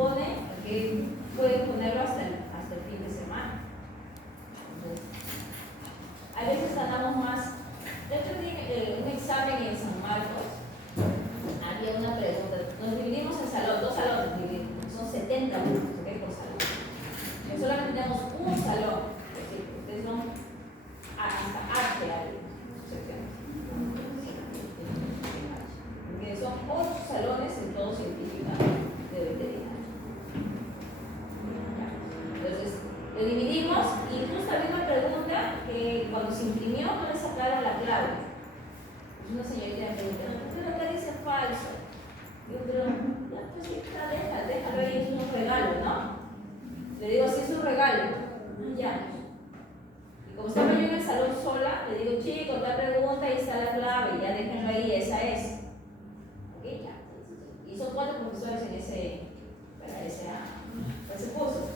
supone que pueden ponerlo hasta el fin de semana. Entonces, a veces ganamos más. De hecho, un examen en San Marcos, había una pregunta. Nos dividimos en salón, 2 salones dividimos, son 70 alumnos, ¿ok? Por salón. Y solamente tenemos un salón, es decir, ustedes son hasta arte alumnos, porque son 8 salones en todo científica de veterinaria. Entonces, lo dividimos y justo había una pregunta que cuando se imprimió no le sacaron la clave. Pues una señorita me preguntó, ¿pero acá dice falso? Yo creo, ya, pues sí, déjalo ahí, es un regalo, ¿no? Le digo, sí, es un regalo. Ya. Y como estaba yo en el salón sola, le digo, chicos, otra pregunta, ahí está la clave, ya déjenlo ahí, esa es. Ok, ya. Y son 4 profesores en ese curso.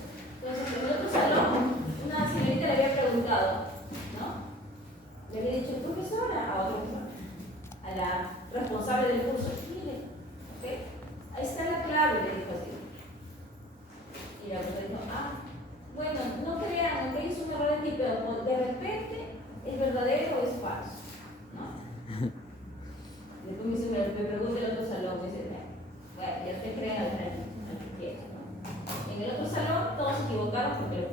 Entonces, en el otro salón, una señorita le había preguntado, ¿no? Le había dicho, profesora, a otra persona, a la responsable del curso, mire, ¿ok? Ahí está la clave, le dijo así. Y la persona dijo, bueno, no crean, ¿ok? Es un error de tipo, de repente, ¿es verdadero o es falso? ¿No? Después me pregunta el otro salón, me dice, bueno, ya te creen al que quiera, ¿no? En el otro salón todos se equivocaron porque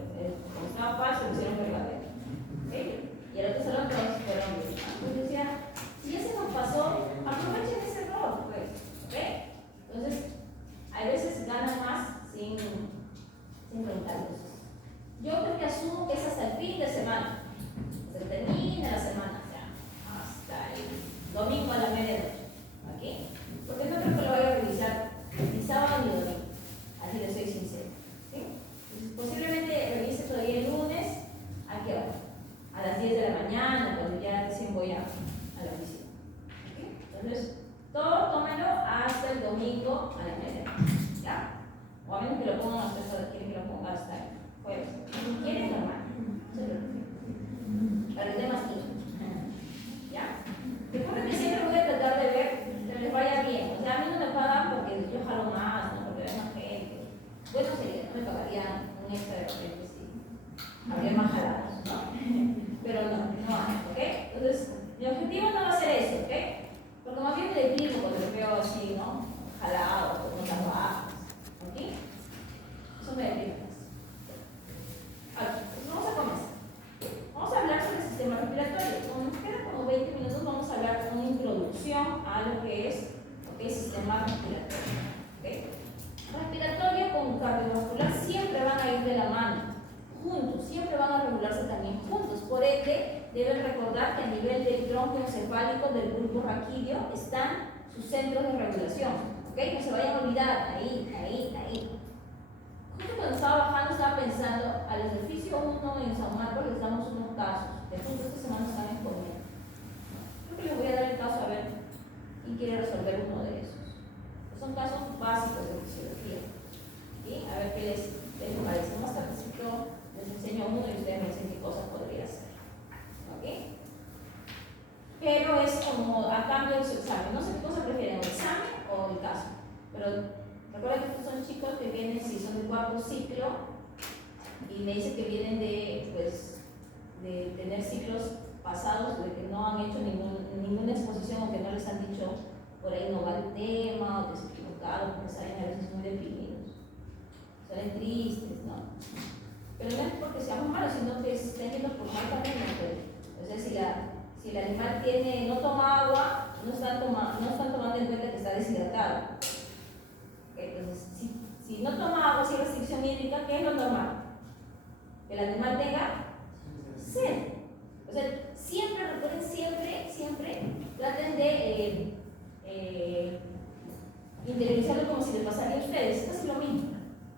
como estaba falso lo hicieron verdadero. ¿Okay? Y el otro salón todos fueron bien. Entonces decía, si ya se nos pasó, aprovechen ese error, pues. ¿Okay? Entonces, a veces ganan más sin preguntarles. Yo creo que asumo que es hasta el fin de semana. Se termina la semana, ya, hasta el domingo a la medianoche. ¿Okay? Porque no creo que lo vaya a revisar ni sábado ni domingo. Así le soy sincero. ¿Sí? Posiblemente revise todavía el lunes. ¿A qué hora? A las 10 de la mañana, cuando ya recién voy a la oficina. ¿Okay? Entonces, todo tómalo hasta el domingo a la medianoche. ¿Ya? O a menos que lo pongan ustedes, quieren que lo ponga hasta el jueves. Si quieren, normal. Para el tema es ¿ya? Recuerden que siempre voy a tratar de ver que les vaya bien. O sea, a mí no me pagan porque yo jalo más, ¿no? Porque hay más gente. Bueno, sería, no me pagarían un extra de repente, sí. Habría más jalados, ¿no? Pero no hay, ¿ok? Entonces, mi objetivo no va a ser eso, ¿ok? Porque más bien me deprimo cuando lo veo así, ¿no? Jalados, con notas bajas, ¿ok? Eso me deprime. Pues vamos a comenzar. Vamos a hablar sobre el sistema respiratorio. Como nos quedan como 20 minutos, vamos a hablar de una introducción a lo que es sistema respiratorio. ¿Okay? Respiratorio con cardiovascular siempre van a ir de la mano, juntos, siempre van a regularse también juntos. Por ende, deben recordar que a nivel del tronco encefálico del bulbo raquídeo están sus centros de regulación. ¿Okay? No se vayan a olvidar, ahí. Justo cuando estaba bajando estaba pensando, al ejercicio 1 en San Marcos les damos unos casos, de justo esta semana están exponiendo. Creo que les voy a dar el caso a ver quién quiere resolver uno de esos. Son casos básicos de fisiología. ¿Sí? A ver qué les parece. Más tardecito les enseño uno y ustedes me dicen qué cosas podría hacer. ¿Ok? Pero es como a cambio de su examen. No sé qué cosa prefieren, el examen o el caso. Pero recuerden que estos son chicos que vienen, si son de 4 ciclo, y me dicen que vienen de tener ciclos pasados, de que no han hecho ninguna exposición o que no les han dicho por ahí no va el tema, o que se equivocaron, porque salen a veces muy deprimidos, salen tristes, ¿no? Pero no es porque seamos malos, sino que estén yendo por mal camino. O sea, si el animal no toma agua, no están tomando en cuenta que está deshidratado. Entonces, si no toma agua, si hay restricción hídrica, ¿qué es lo normal? Que el animal tenga sed. O sea, recuerden, siempre traten de interiorizarlo como si les pasaría a ustedes. Esto es lo mismo.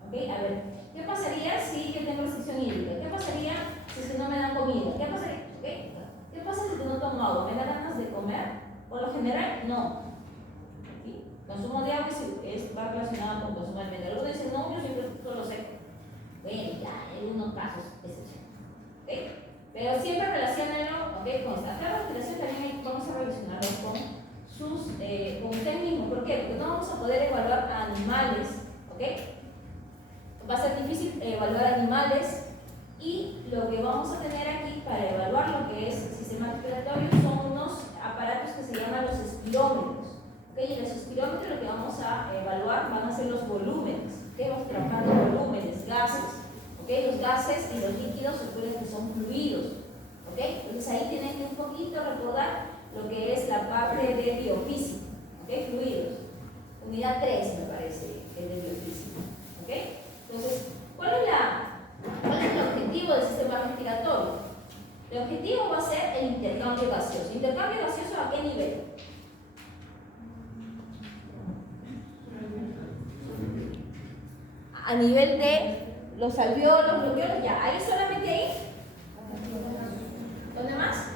¿Okay? A ver, ¿qué pasaría si yo tengo restricción hídrica? ¿Qué pasaría si es que no me dan comida? ¿Qué pasaría? ¿Okay? ¿Qué pasa si no tomo agua? ¿Me da ganas de comer? Por lo general, no. ¿Sí? Consumo de agua va relacionado con consumo de alimento. Algunos dicen, no, yo siempre solo seco. Bueno, ya, hay unos casos excepcionales. ¿Okay? Pero siempre relacionenlo, ¿okay? Con esta respiración también vamos a relacionarlo con usted mismo. ¿Por qué? Porque no vamos a poder evaluar a animales, ¿okay? va a ser difícil evaluar animales, y lo que vamos a tener aquí para evaluar lo que es el sistema respiratorio son unos aparatos que se llaman los espirómetros. ¿Okay? Y en los espirómetros lo que vamos a evaluar van a ser los volúmenes. ¿Okay? Vamos a trabajar los volúmenes, gases. ¿Okay? Los gases y los líquidos recuerden que son fluidos. ¿Okay? Entonces ahí tienen que un poquito recordar lo que es la parte de biofísica. ¿Okay? Fluidos. Unidad 3 me parece que es de biofísica. ¿Okay? Entonces, ¿cuál es el objetivo del sistema respiratorio? El objetivo va a ser el intercambio gaseoso. ¿Intercambio gaseoso a qué nivel? A nivel de los alveolos, bloqueolos, ya. ¿Ahí solamente ahí? ¿Dónde más?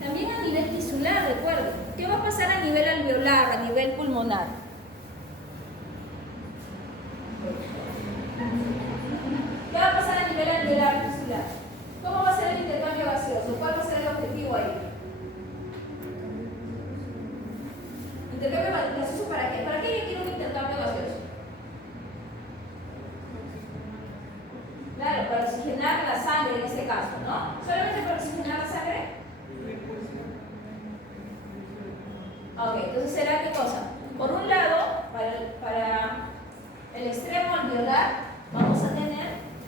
También a nivel tisular, recuerdo. ¿Qué va a pasar a nivel alveolar, a nivel pulmonar? ¿Qué va a pasar a nivel alveolar tisular? ¿Cómo va a ser el intercambio gaseoso? ¿Cuál va a ser el objetivo ahí? ¿Intercambio gaseoso para qué? ¿Para qué yo quiero un intercambio gaseoso? Claro, para oxigenar la sangre en este caso, ¿no? ¿Solamente para oxigenar la sangre? Ok, entonces será qué cosa. Por un lado, para el extremo alveolar, vamos a tener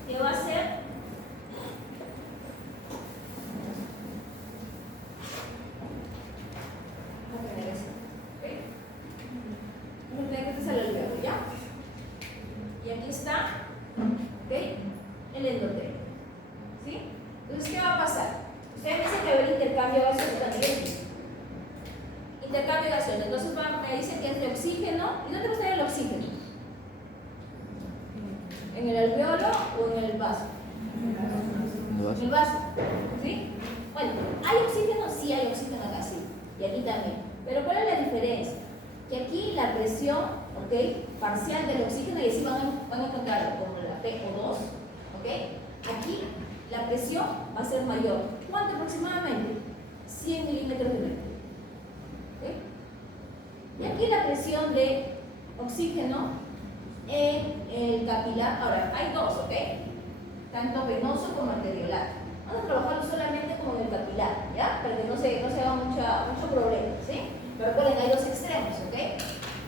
que va a ser ¿ya? Y aquí está, ¿okay? El endotelio, ¿sí? Entonces, ¿qué va a pasar? Ustedes dicen que va a haber intercambio gaseoso también. Intercambio gaseoso, entonces me dicen que es de oxígeno. ¿Y dónde va a estar el oxígeno? ¿En el alveolo o en el vaso? En el vaso, ¿sí? Bueno, ¿hay oxígeno? Sí, hay oxígeno acá, sí. Y aquí también. Pero ¿cuál es la diferencia? Que aquí la presión, ¿ok? Parcial del oxígeno, y así van a encontrarlo como la PO2, ¿ok? Aquí la presión va a ser mayor. ¿Cuánto aproximadamente? 100 milímetros de mercurio. ¿Okay? Y aquí la presión de oxígeno en el capilar. Ahora, hay dos, ¿ok? Tanto venoso como arteriolar. Vamos a trabajarlo solamente como en el capilar, ¿ya? Para que no se haga mucho problema, ¿sí? Pero recuerden, hay dos extremos, ¿ok?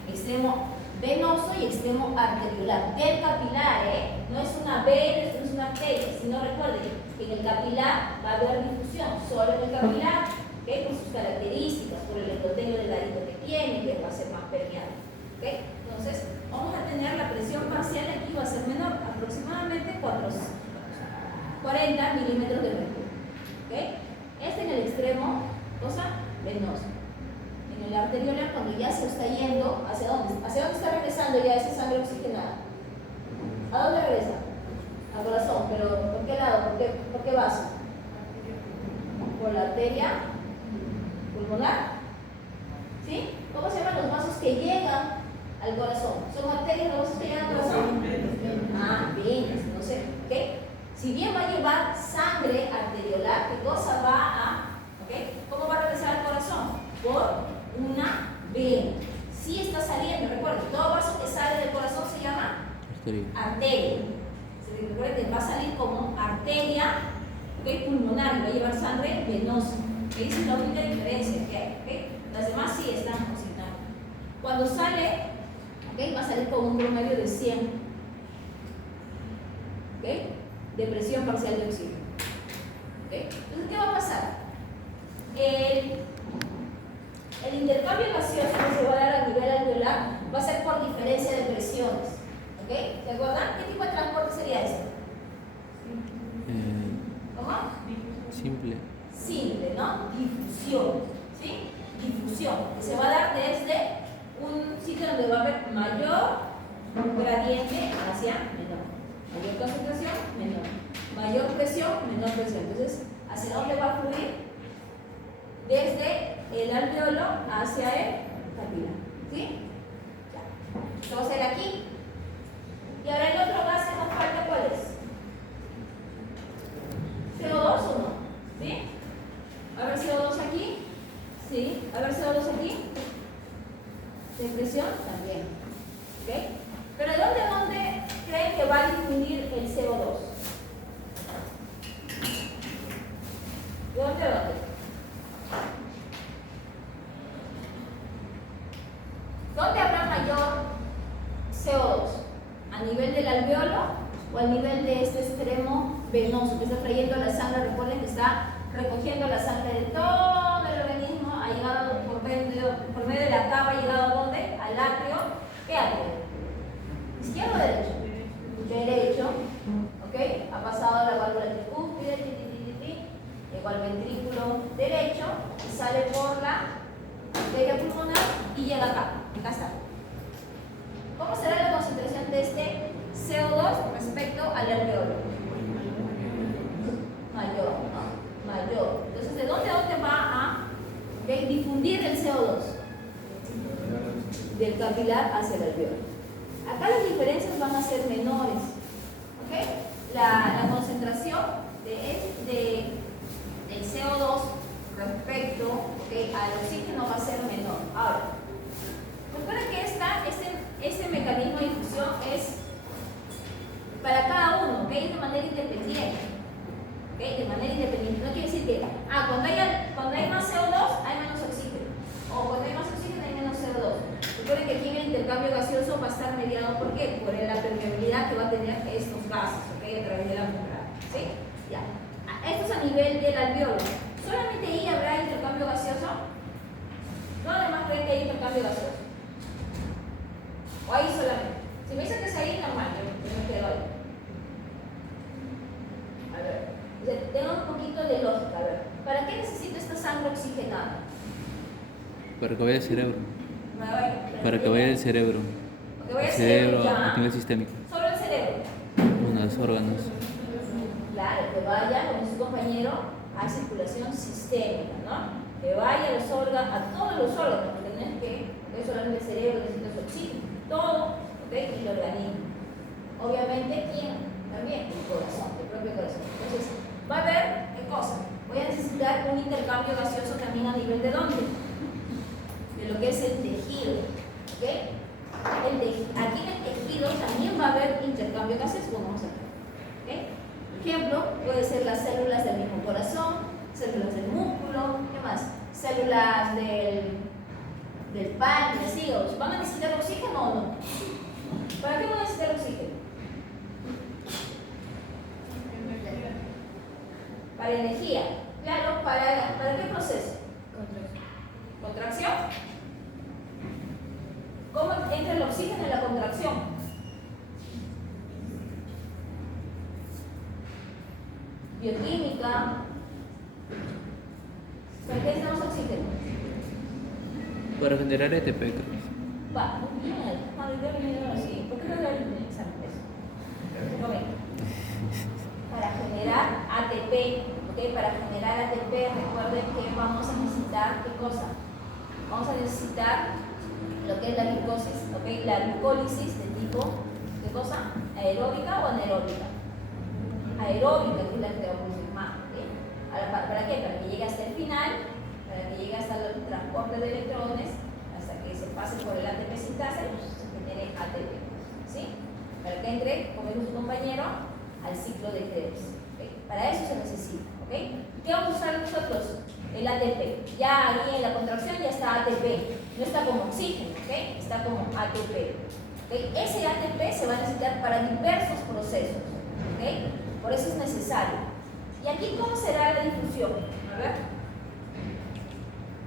Extremo venoso y extremo arteriolar. Del capilar, no es una vena, no es una arteria, sino recuerden que en el capilar va a haber difusión, solo en el capilar, ¿ok? Por sus características, por el endotelio delgadito que tiene, que va a ser más permeable, ¿ok? Entonces, vamos a tener la presión parcial aquí, va a ser menor, aproximadamente 40 milímetros de mercurio, ¿ok? Este en el extremo, cosa venosa. En el arteriolar, cuando ya se está yendo, ¿hacia dónde? ¿Hacia dónde está regresando ya esa sangre oxigenada? ¿A dónde regresa? Al corazón, pero ¿por qué lado? ¿Por qué vaso? Por la arteria pulmonar. ¿Sí? ¿Cómo se llaman los vasos que llegan al corazón? ¿Son arterias los vasos que llegan al corazón? Ah, venas, no sé, ¿ok? Si bien va a llevar sangre arteriolar, ¿qué cosa va a, ¿ok? ¿Cómo va a regresar al corazón? Por una vena. Si está saliendo, recuerden, todo vaso que sale del corazón se llama arteria. Se recuerden que va a salir como arteria, ¿okay? Pulmonar, y va a llevar sangre venosa. Esa es la única diferencia que hay, ¿okay? Las demás sí están oxigenadas. Cuando sale, ¿okay? Va a salir con un promedio de 100, ¿okay? De presión parcial de oxígeno, ¿okay? Entonces, ¿qué va a pasar? El intercambio gaseoso que se va a dar a nivel alveolar va a ser por diferencia de presiones, ¿ok? ¿Se acuerdan? ¿Qué tipo de transporte sería este? ¿Cómo? Simple. Simple, ¿no? Difusión, ¿sí? Difusión, que se va a dar desde un sitio donde va a haber mayor gradiente hacia menor. Mayor concentración, menor. Mayor presión, menor presión. Entonces, ¿hacia dónde va a fluir? Desde el alveolo hacia el capilar, ¿sí? Ya. Esto va a ser aquí. Y ahora el otro gas que nos falta, ¿cuál es? ¿CO2 o no? ¿Sí? A ver CO2 aquí. Sí. A ver CO2 aquí. ¿De presión? También. ¿Ok? Pero ¿de dónde creen CO2 a nivel del alveolo o a nivel de este extremo venoso que está trayendo la sangre. Recuerden que está recogiendo la sangre de todo el organismo, ha llegado por medio de la cava, ha llegado ¿a dónde? Al atrio. ¿Qué atrio? ¿Izquierdo o derecho? Derecho, ¿ok? Ha pasado a la válvula tricúspide, llegó al ventrículo derecho y sale por la arteria pulmonar y llega acá está. ¿Cómo será la concentración de este CO2 respecto al alveolo? Mayor, ¿no? Mayor. Entonces, ¿de dónde a dónde va a difundir el CO2? Del capilar hacia el alveolo. Acá las diferencias van a ser menores. ¿Ok? La concentración del CO2 respecto al oxígeno va a ser menor. Ahora, recuerden que este mecanismo de difusión es para cada uno, ¿ok? De manera independiente. ¿Ok? De manera independiente. No quiere decir que cuando hay más CO2 hay menos oxígeno. O cuando hay más oxígeno hay menos CO2. Recuerden que aquí en el intercambio gaseoso va a estar mediado ¿por qué? Por la permeabilidad que va a tener estos gases, ¿ok? A través de la membrana. ¿Sí? Ya. Esto es a nivel del alveolo. ¿Solamente ahí habrá intercambio gaseoso? ¿No además creen que hay intercambio gaseoso? ¿O ahí solamente? Si me dicen que es ahí, normal, yo me quedo ahí. A ver, tengo un poquito de lógica. A ver, ¿para qué necesito esta sangre oxigenada? Para que vaya al cerebro. Para que vaya al cerebro. Que vaya al cerebro a nivel sistémico. ¿Solo el cerebro? Unos órganos. Claro, que vaya con su compañero a circulación sistémica, ¿no? Que vaya a los órganos, a todos los órganos, porque no es que no es solamente el cerebro, necesita su oxígeno, todo, ¿ok? Y el organismo. Obviamente, ¿quién? También el corazón, el propio corazón. Entonces, va a haber, ¿qué cosa? Voy a necesitar un intercambio gaseoso también a nivel de dónde? De lo que es el tejido, ¿ok? Aquí en el tejido también va a haber intercambio gaseoso, como vamos a ver, ¿ok? Ejemplo, puede ser las células del mismo corazón, células del músculo, ¿qué más? Células del páncreas, hígados. ¿Van a necesitar oxígeno o no? ¿Para qué van a necesitar oxígeno? Para energía. Claro, ¿para qué proceso? Contracción. ¿Cómo entra el oxígeno en la contracción? Bioquímica. ¿Para qué necesitamos oxígeno? Para generar ATP, creo. Va, muy bien. Yo venido así. ¿Por qué no le el examen? No ven. Para generar ATP, ¿ok? Para generar ATP, recuerden que vamos a necesitar, ¿qué cosa? Vamos a necesitar lo que es la glucosis, ¿ok? La glucólisis de tipo, ¿qué cosa? ¿Aeróbica o anaeróbica? Aeróbica, que es la que va a producir más, ¿ok? Ahora, ¿para qué? Para que llegue hasta el final, para que llegue hasta el transporte de electrones, hasta que se pase por el ATP sintasa y se genere ATP, ¿sí? Para que entre, como dijo su compañero, al ciclo de Krebs, ¿okay? Para eso se necesita, ¿ok? ¿Qué vamos a usar nosotros? El ATP. Ya ahí en la contracción ya está ATP, no está como oxígeno, ¿ok? Está como ATP, ¿okay? Ese ATP se va a necesitar para diversos procesos, ¿ok? Por eso es necesario. ¿Y aquí cómo será la difusión? A ver.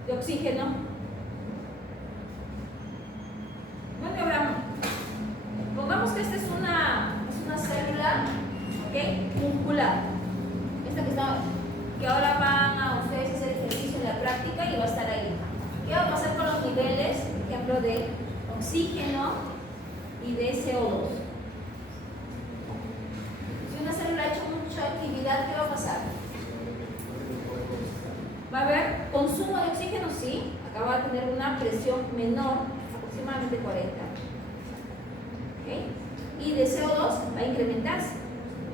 De oxígeno. ¿Dónde hablamos? Pongamos que esta es una célula, ¿ok? Muscular. Esta que ahora van a ustedes hacer ejercicio en la práctica y va a estar ahí. ¿Qué va a pasar con los niveles, por ejemplo, de oxígeno y de CO2? Si una célula ha hecho mucha actividad, ¿qué va a pasar? ¿Va a haber consumo de oxígeno? Sí. Acá va a tener una presión menor, aproximadamente 40. ¿Ok? Y de CO2 va a incrementarse.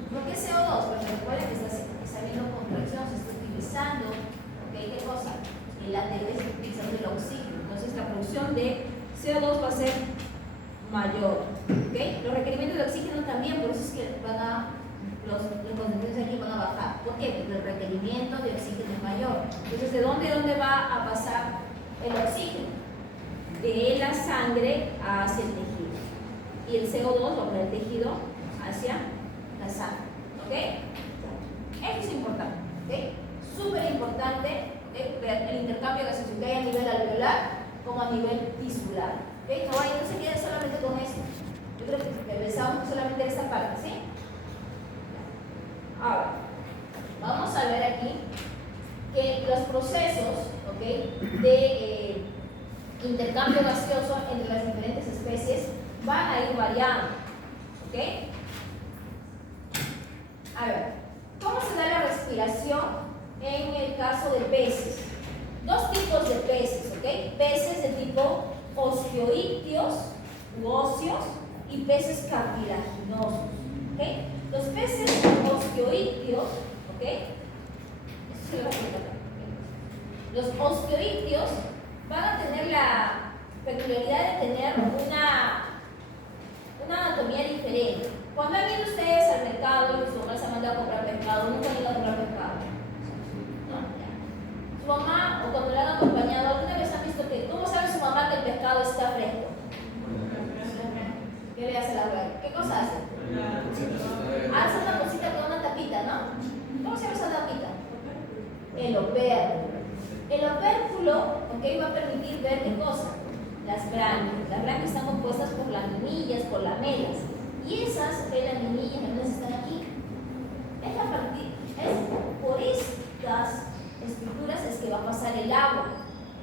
¿Por qué CO2? Porque recuerden que está habiendo contracción, se está utilizando, ¿ok? ¿Qué cosa? El ATP se está utilizando el oxígeno. Entonces la producción de CO2 va a ser mayor. ¿Ok? Los requerimientos de oxígeno también, por eso es que los concentraciones aquí van a bajar. ¿Por qué? Porque el requerimiento de oxígeno es mayor. Entonces, ¿de dónde va a pasar el oxígeno? De la sangre hacia el tejido. y el CO2 va por el tejido hacia la sangre. ¿Ok? Esto es importante. ¿Ok? Súper importante, ¿ok? Ver el intercambio gaseoso que hay a nivel alveolar como a nivel tisular. ¿Ok? No se quede solamente con esto. Yo creo que pensamos solamente en esta parte, ¿sí? Ahora, vamos a ver aquí que los procesos, ¿ok?, de intercambio gaseoso entre las diferentes especies van a ir variando. ¿Ok? A ver, ¿cómo se da la respiración en el caso de peces? Dos tipos de peces, ¿ok? Peces de tipo osteoictios u óseos y peces cartilaginosos. ¿Ok? Los peces osteoictios, ¿ok? Eso se lo voy a explicar. Los osteoictios van a tener la peculiaridad de tener una anatomía diferente. Cuando han ido ustedes al mercado y su mamá se ha mandado a comprar pescado, nunca han ido a comprar pescado, ¿no? Su mamá, o cuando le han acompañado, alguna vez han visto que, ¿cómo sabe su mamá que el pescado está fresco? ¿Qué le hace la abuela? ¿Qué cosa hace? Hace una cosita con una tapita, ¿no? ¿Cómo se llama esa tapita? El opérculo. El opérculo, ¿ok?, va a permitir ver qué cosa. Las branquias. Las branquias están compuestas por laminillas, por lamelas. Y esas laminillas están aquí. Es por estas estructuras es que va a pasar el agua.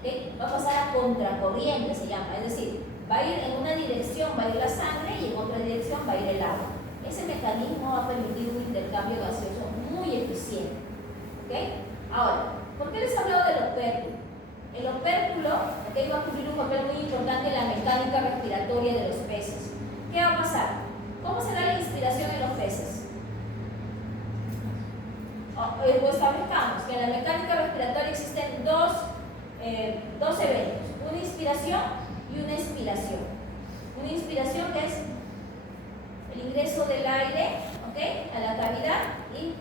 ¿Okay? Va a pasar a contracorriente, se llama. Es decir, va a ir en una dirección, va a ir la sangre, y en otra dirección va a ir el agua. Ese mecanismo va a permitir un intercambio gaseoso muy eficiente. ¿Okay? Ahora, ¿por qué les he hablado del opérculo? El opérculo, ¿okay?, va a cumplir un papel muy importante en la mecánica respiratoria de los peces. ¿Qué va a pasar? ¿Cómo se da la inspiración en los peces? Pues establezcamos que en la mecánica respiratoria existen dos eventos, una inspiración y una expiración. Una inspiración que es el ingreso del aire, ¿okay?, a la cavidad, y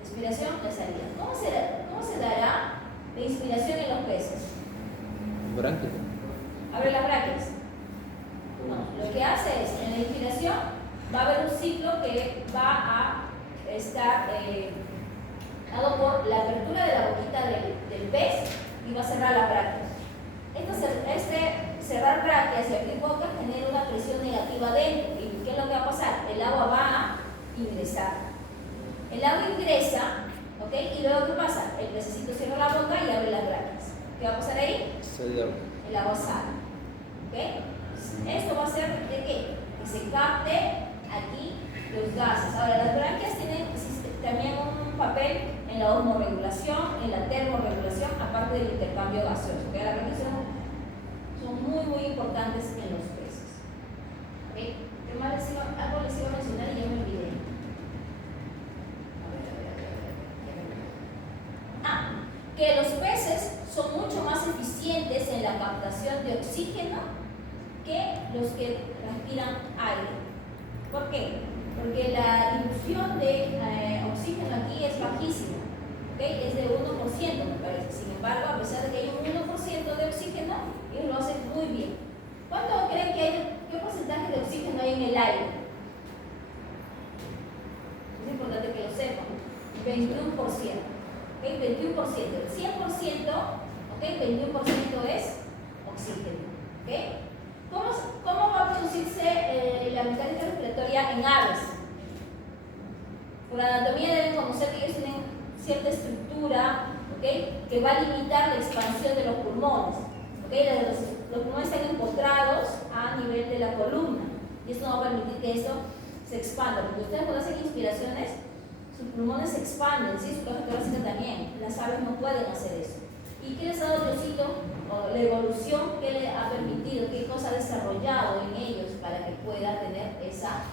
expiración, la salida. ¿Cómo se dará la inspiración en los peces? Branquias. Abre las branquias. No, lo que hace es, en la inspiración va a haber un ciclo que va a estar dado por la apertura de la boquita del pez, y va a cerrar las branquias. Este cerrar branquias y abrir boca genera una presión negativa dentro. ¿Y qué es lo que va a pasar? El agua va a ingresar. El agua ingresa, ¿ok? Y luego, ¿qué pasa? El pececito cierra la boca y abre las branquias. ¿Qué va a pasar ahí? El agua sale. ¿Ok? Esto va a hacer de qué? Que se capte aquí los gases. Ahora, las branquias tienen también un papel en la osmorregulación, en la termorregulación, aparte del intercambio gaseoso. ¿Okay? Las branquias son muy, muy importantes en los peces. ¿Okay? ¿Qué más algo les iba a mencionar y ya me olvidé? Que los peces son mucho más eficientes en la captación de oxígeno que los que respiran aire. ¿Por qué? Porque la dilución de oxígeno aquí es bajísima, ¿okay? Es de 1%, me parece. Sin embargo, a pesar de que hay un 1% de oxígeno, ellos lo hacen muy bien. ¿Cuánto creen que hay? ¿Qué porcentaje de oxígeno hay en el aire? Es importante que lo sepan. 21%. ¿Okay? 21%. El 100%, ¿okay?, 21% es oxígeno. ¿Okay? ¿Cómo va a producirse la mecánica respiratoria en aves? Por anatomía deben conocer que ellos tienen cierta estructura, ¿okay?, que va a limitar la expansión de los pulmones. ¿Okay? Los pulmones están empotrados a nivel de la columna, y esto no va a permitir que esto se expanda. Porque ustedes, cuando hacen inspiraciones, sus pulmones se expanden, ¿sí? Su caja torácica también. Las aves no pueden hacer eso. ¿Y qué les ha dado Diosito? O la evolución que le ha permitido, qué cosa ha desarrollado en ellos para que pueda tener esa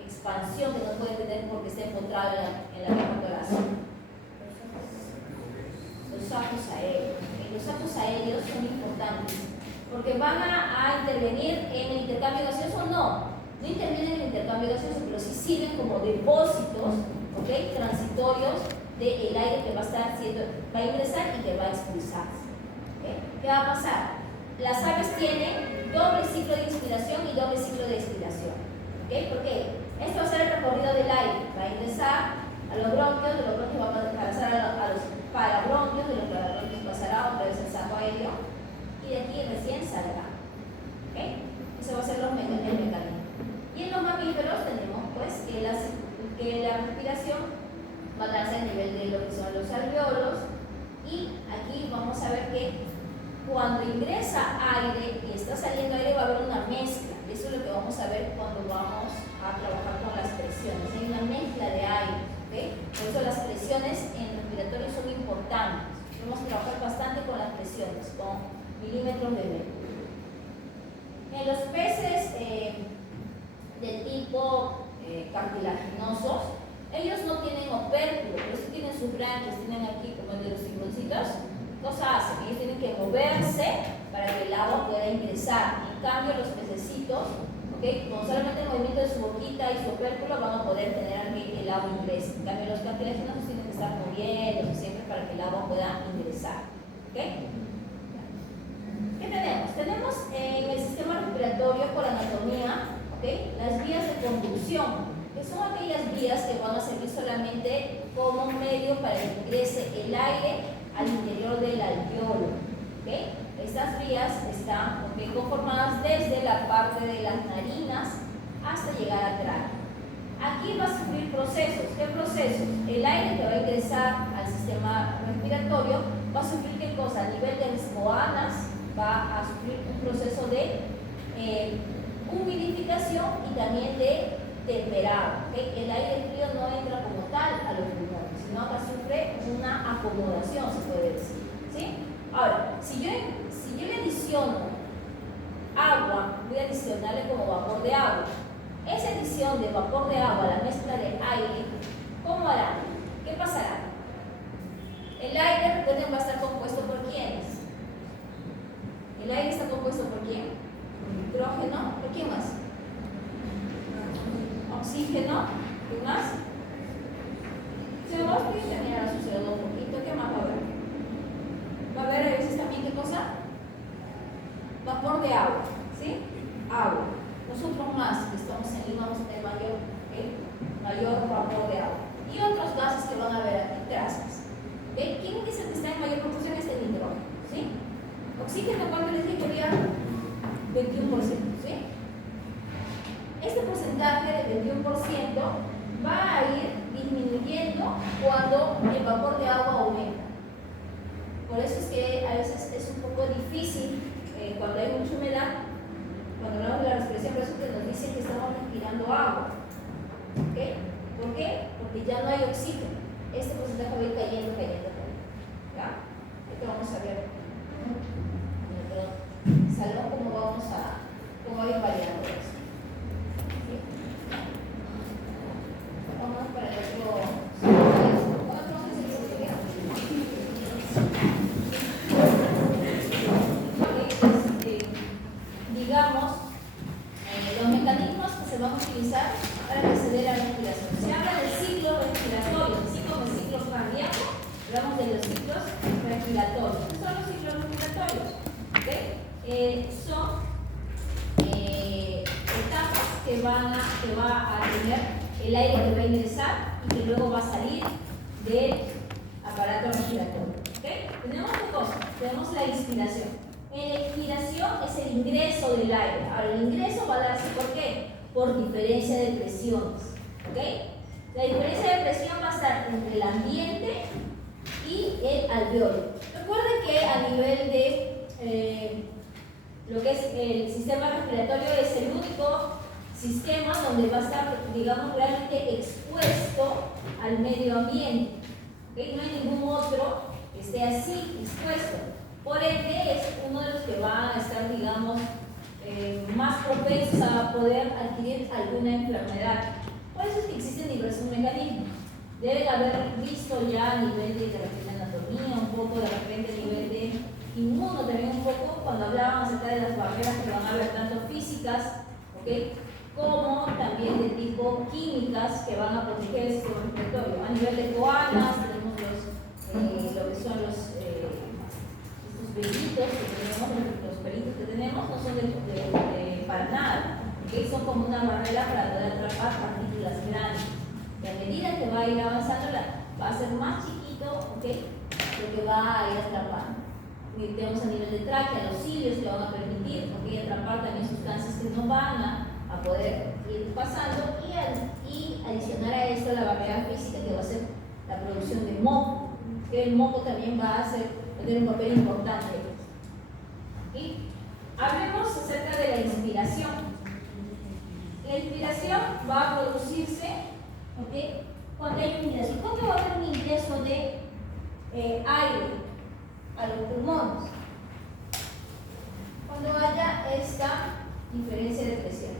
expansión que no puede tener porque está empotrado en la caja torácica. Los sacos aéreos. Los sacos aéreos son importantes porque van a intervenir en el intercambio gaseoso. No intervienen en el intercambio gaseoso, pero sí sirven como depósitos, ¿okay?, transitorios del aire que va a ingresar y que va a expulsarse. ¿Okay? ¿Qué va a pasar? Las aves tienen doble ciclo de inspiración y doble ciclo de expiración. ¿Ok? ¿Por qué? Esto va a ser el recorrido del aire. Va a ingresar a los bronquios, de los bronquios va a pasar a los parabronquios, de los parabronquios pasará otra vez el saco aéreo y de aquí recién saldrá. ¿Ok? Eso va a ser el mecanismo. Y en los mamíferos tenemos pues que la respiración va a darse a nivel de lo que son los alveolos, y aquí vamos a ver que cuando ingresa aire y está saliendo aire va a haber una mezcla. Eso es lo que vamos a ver cuando vamos a trabajar con las presiones. Hay una mezcla de aire, ¿okay? Por eso las presiones en respiratorio son importantes. Vamos a trabajar bastante con las presiones, con milímetros de mercurio. En los peces del tipo cartilaginosos, ellos no tienen opérculo, por eso tienen sus branquias, tienen aquí como el de los tiburoncitos. Cosa hacen, ellos tienen que moverse para que el agua pueda ingresar. En cambio, los pececitos, ¿okay? Con solamente el movimiento de su boquita y su opérculo van a poder tener que el agua ingrese. En cambio, los cartilaginosos tienen que estar moviéndose siempre para que el agua pueda ingresar. ¿Okay? ¿Qué tenemos? Tenemos en el sistema respiratorio por anatomía, ¿okay? Las vías de conducción, que son aquellas vías que van a servir solamente como un medio para que ingrese el aire al interior del alveolo. ¿Okay? Estas vías están conformadas desde la parte de las narinas hasta llegar al tráqueo. Aquí va a sufrir procesos. ¿Qué procesos? El aire que va a ingresar al sistema respiratorio va a sufrir ¿qué cosa? A nivel de las coanas va a sufrir un proceso de humidificación y también de temperado. ¿Okay? El aire frío no entra como tal a los pulmones, sino que sufre una acomodación, se puede decir. ¿Sí? Ahora, si yo le adiciono agua, voy a adicionarle como vapor de agua. Esa adición de vapor de agua a la mezcla de aire, ¿cómo hará? ¿Qué pasará? El aire, recuerden, va a estar compuesto por ¿quiénes? El aire está compuesto por ¿quién? Nitrógeno. ¿Por quién más? Oxígeno. ¿Qué más? CO2, voy a terminar su CO2 un poquito. ¿Qué más va a haber? Va a haber a veces también ¿qué cosa? Vapor de agua, ¿sí? Agua. Nosotros más que estamos en Lima vamos a tener mayor vapor de agua. Y otros gases que van a haber aquí, trazas. ¿Quién es el que está en mayor proporción? Es el nitrógeno, ¿sí? Oxígeno, ¿cuánto les dije que había? 21%, ¿sí? Este porcentaje del 21% va a ir disminuyendo cuando el vapor de agua aumenta. Por eso es que a veces es un poco difícil cuando hay mucha humedad, cuando hablamos de la respiración, por eso que nos dicen que estamos respirando agua. ¿Okay? ¿Por qué? Porque ya no hay oxígeno. Este porcentaje va a ir cayendo. ¿Ya? Esto vamos a ver en otro salón cómo va a ir variando esto. ¿Sí? Vamos para el digamos, los mecanismos que se van a utilizar para que se dé la respiración. Se habla del ciclo respiratorio, así como el ciclo cardíaco, hablamos de los ciclos respiratorios. ¿Qué son los ciclos respiratorios? ¿Okay? Son etapas que va a tener el aire que va a ingresar y que luego va a salir del aparato respiratorio. ¿Okay? Tenemos dos cosas. Tenemos la inspiración. En la expiración es el ingreso del aire. Ahora, el ingreso va a darse ¿por qué? Por diferencia de presiones. ¿Okay? La diferencia de presión va a estar entre el ambiente y el alveolo. Recuerden que a nivel de lo que es el sistema respiratorio es el único sistema donde va a estar, digamos, realmente expuesto al medio ambiente. ¿Okay? No hay ningún otro que esté así expuesto. Por ende, es uno de los que van a estar, digamos, más propensos a poder adquirir alguna enfermedad. Por eso es que existen diversos mecanismos. Deben haber visto ya a nivel de repente anatomía, un poco de repente a nivel de inmuno, también un poco, cuando hablábamos acerca de las barreras que van a haber tanto físicas, ¿okay? Como también de tipo químicas que van a proteger el sistema respiratorio. A nivel de coanas, tenemos lo que son los pelitos que tenemos, los pelitos que tenemos no son para nada. ¿ok? Son como una barrera para poder atrapar partículas grandes. Y a medida que va a ir avanzando, va a ser más chiquito, ¿ok? Lo que va a ir atrapando. Y tenemos a nivel de tráquea, los cilios que van a permitir, ¿ok? Atrapar también sustancias que no van a poder ir pasando y adicionar a esto la barrera física que va a ser la producción de moco, que el moco también va a tener un papel importante. ¿Okay? Hablemos acerca de la inspiración. La inspiración va a producirse, ¿okay? Cuando hay un ingreso. ¿Cuándo va a haber un ingreso de aire a los pulmones? Cuando haya esta diferencia de presión.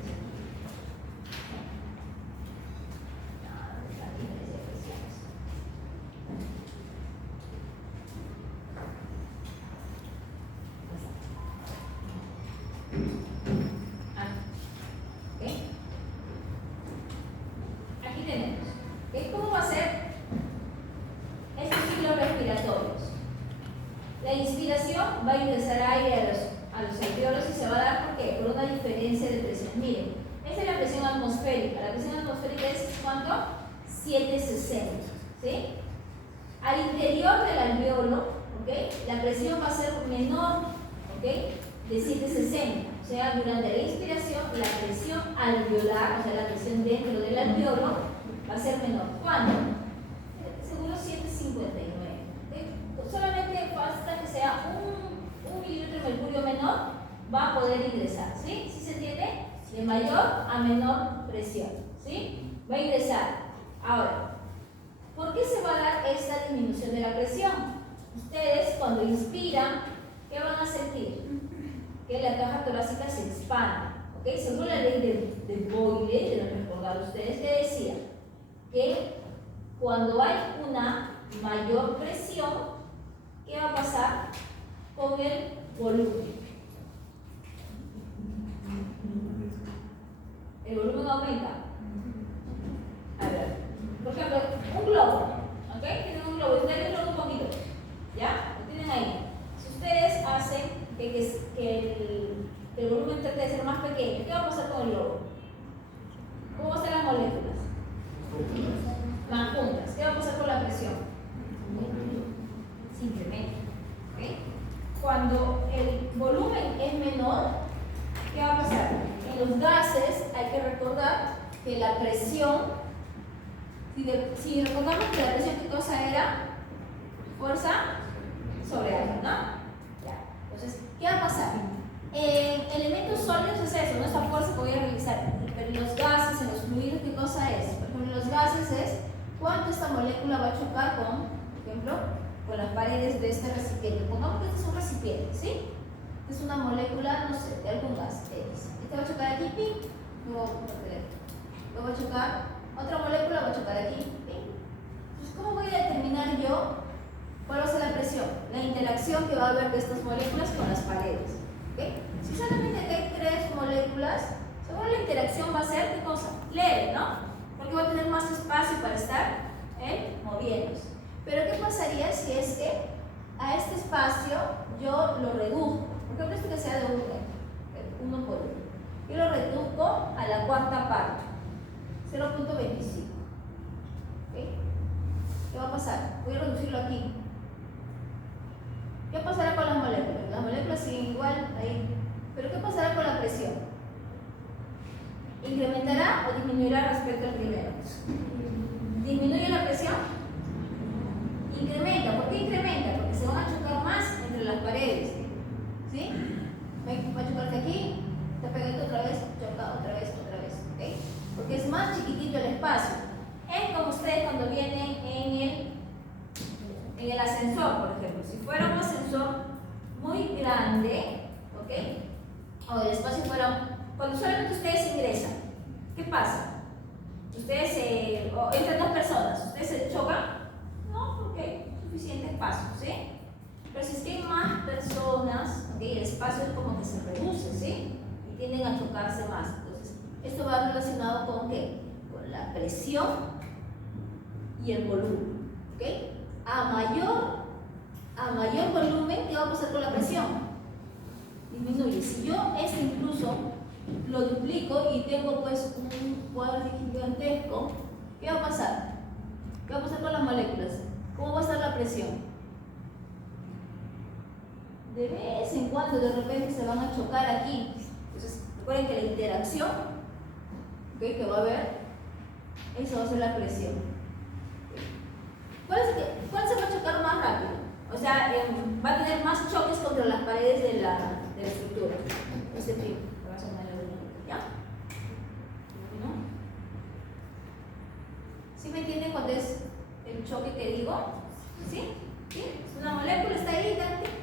Aquí tenemos. ¿Cómo va a ser estos ciclos respiratorios? La inspiración va a ingresar aire a los alveolos y se va a dar ¿por qué? Por una diferencia de presión. Miren, esta es la presión atmosférica. La presión atmosférica es ¿cuánto? 760. ¿Sí? Al interior del alveolo, ¿okay? La presión va a ser menor, ¿okay? De 760. O sea, durante la inspiración, la presión alveolar, o sea, la presión dentro del alveolo, va a ser menor. ¿Cuándo? Seguro 759. ¿Okay? Solamente basta que sea un milímetro de mercurio menor, va a poder ingresar. ¿Sí? ¿Sí se entiende? De mayor a menor presión. ¿Sí? Va a ingresar. Ahora, ¿por qué se va a dar esta disminución de la presión? Ustedes, cuando inspiran, ¿qué van a sentir? Que la caja torácica se expande. ¿Okay? Según la ley de Boyle, deben recordar ustedes que decía que cuando hay una mayor presión, ¿qué va a pasar con el volumen? El volumen aumenta. A ver, por ejemplo, un globo. ¿Ok? Tienen un globo, ustedes lo un poquito. ¿Ya? Lo tienen ahí. Si ustedes hacen que el volumen trate de ser más pequeño, ¿qué va a pasar con el globo? ¿Cómo van a ser las moléculas? Más juntas. ¿Qué va a pasar con la presión? Se incrementa. ¿Okay? Cuando el volumen es menor, ¿qué va a pasar? En los gases hay que recordar que la presión, si recordamos que la presión, ¿qué cosa era? Fuerza sobre algo, ¿no? Ya. Entonces, ¿qué va a pasar? En elementos sólidos es eso, no esta fuerza que voy a realizar. Pero en los gases, en los fluidos, ¿qué cosa es? Por ejemplo, en los gases es cuánto esta molécula va a chocar con, por ejemplo, con las paredes de este recipiente. Pongamos que este es un recipiente, ¿sí? Esta es una molécula, no sé, de algún gas X. Este va a chocar aquí, ping, luego va a chocar, otra molécula va a chocar aquí, ping. Entonces, ¿cómo voy a determinar yo cuál va a ser la presión? La interacción que va a haber de estas moléculas con las paredes. ¿Okay? Si solamente hay 3 moléculas, según la interacción va a ser, ¿qué cosa? Leve, ¿no? Porque va a tener más espacio para estar moviéndose. Pero ¿qué pasaría si es que a este espacio yo lo reduzco? Por ejemplo, esto que sea de 1 por 1. Yo lo reduzco a la cuarta parte, 0.25. ¿Okay? ¿Qué va a pasar? Voy a reducirlo aquí. ¿Qué pasará con las moléculas? Las moléculas siguen igual ahí. ¿Pero qué pasará con la presión? ¿Incrementará o disminuirá respecto al primero? ¿Disminuye la presión? Incrementa. ¿Por qué incrementa? Porque se van a chocar más entre las paredes. ¿Sí? Va a chocar de aquí, te pega otra vez, choca otra vez, ¿okay? Porque es más chiquitito el espacio. Es como ustedes cuando vienen en el ascensor, por ejemplo. Si fuera un ascensor muy grande, ¿ok? O el espacio fuera, cuando solamente ustedes ingresan, ¿qué pasa? Ustedes entran 2 personas, ustedes se chocan, no, porque hay suficiente espacio, ¿sí? Pero si es que hay más personas, ¿okay? El espacio es como que se reduce, ¿sí? Y tienden a chocarse más. Entonces, esto va relacionado con ¿qué? Con la presión y el volumen, ¿ok? A mayor volumen, ¿qué va a pasar con la presión? Disminuye. Si yo incluso lo duplico y tengo pues un cuadro gigantesco, ¿qué va a pasar? ¿Qué va a pasar con las moléculas? ¿Cómo va a estar la presión? De vez en cuando de repente se van a chocar aquí. Entonces, recuerden que la interacción, ¿okay?, que va a haber, eso va a ser la presión. ¿Cuál se va a chocar más rápido? O sea, va a tener más choques contra las paredes de la estructura. Este tipo. ¿Ya? ¿No? ¿Sí me entienden cuando es el choque que digo? ¿Sí? ¿Sí? Una molécula está ahí,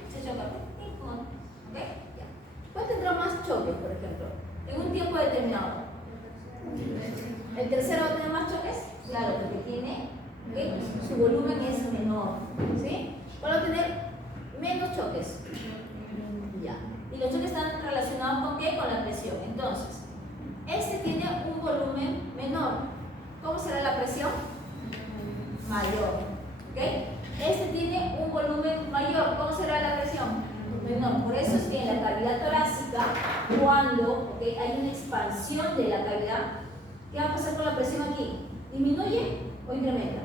se choca. ¿Ok? Ya. ¿Cuál tendrá más choques, por ejemplo? En un tiempo determinado. ¿El tercero va a tener más choques? Claro, porque tiene, ¿okay?, su volumen es menor. ¿Sí? ¿Cuál va a tener menos choques? Ya. Y los choques están relacionados con ¿qué? Con la presión. Entonces, este tiene un volumen menor. ¿Cómo será la presión? Mayor. ¿Ok? Este tiene un volumen mayor. ¿Cómo será la presión? Menor. Por eso es que en la cavidad torácica, cuando, ¿okay?, hay una expansión de la cavidad, ¿qué va a pasar con la presión aquí? ¿Disminuye o incrementa?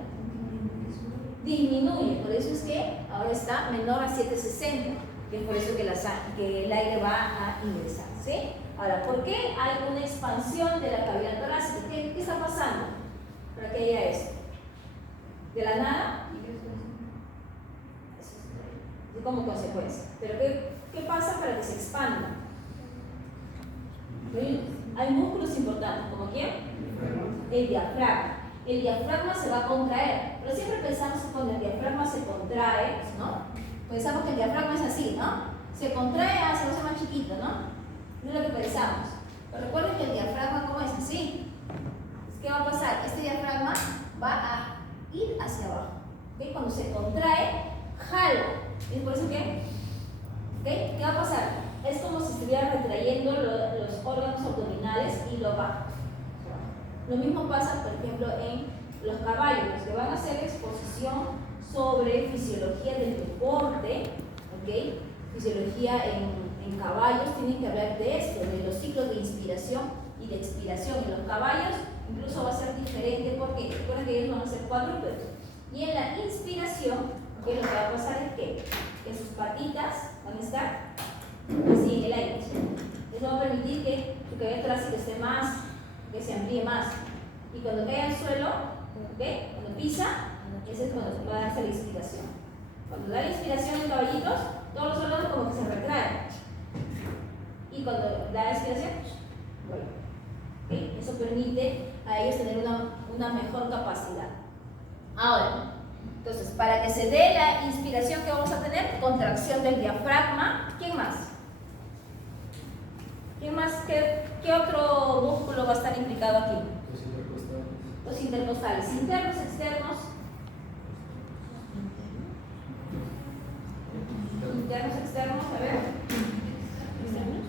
Disminuye. Por eso es que ahora está menor a 760. Que es por eso que el aire va a ingresar. ¿Sí? Ahora, ¿por qué hay una expansión de la cavidad torácica? ¿Qué está pasando para que haya esto? ¿De la nada? Es como consecuencia. Pero ¿qué pasa para que se expanda? Hay músculos importantes, ¿como quién? El diafragma. El diafragma se va a contraer, pero siempre pensamos que cuando el diafragma se contrae, ¿no? Pensamos que el diafragma es así, ¿no? Se contrae, se hace más chiquito, ¿no? No es lo que pensamos. Pero recuerden que el diafragma, ¿cómo es? Así. ¿Qué va a pasar? Este diafragma va a ir hacia abajo. ¿Okay? Cuando se contrae, jala. ¿Y por eso qué? ¿Okay? ¿Qué va a pasar? Es como si estuviera retrayendo los órganos abdominales y lo baja. Lo mismo pasa, por ejemplo, en los caballos. Los que van a hacer exposición sobre fisiología del deporte, ¿okay?, fisiología en caballos, tienen que hablar de esto, de los ciclos de inspiración y de expiración. En los caballos incluso va a ser diferente porque recuerden que ellos van a ser cuadrúpedos. Y en la inspiración, ¿okay?, lo que va a pasar es que sus patitas van a estar así en el aire. Eso va a permitir que su cavidad torácica esté más, que se amplíe más. Y cuando cae al suelo, ¿okay?, cuando pisa, ese es cuando va a darse la inspiración. Cuando da la inspiración en caballitos, todos los órganos como que se retraen. Y cuando da la inspiración, vuelve. ¿Okay? Eso permite a ellos tener una mejor capacidad. Ahora, entonces, para que se dé la inspiración que vamos a tener, contracción del diafragma. ¿Quién más? ¿Quién más? ¿Qué otro músculo va a estar implicado aquí? Los intercostales. Internos, externos. Internos, externos, a ver. Externos.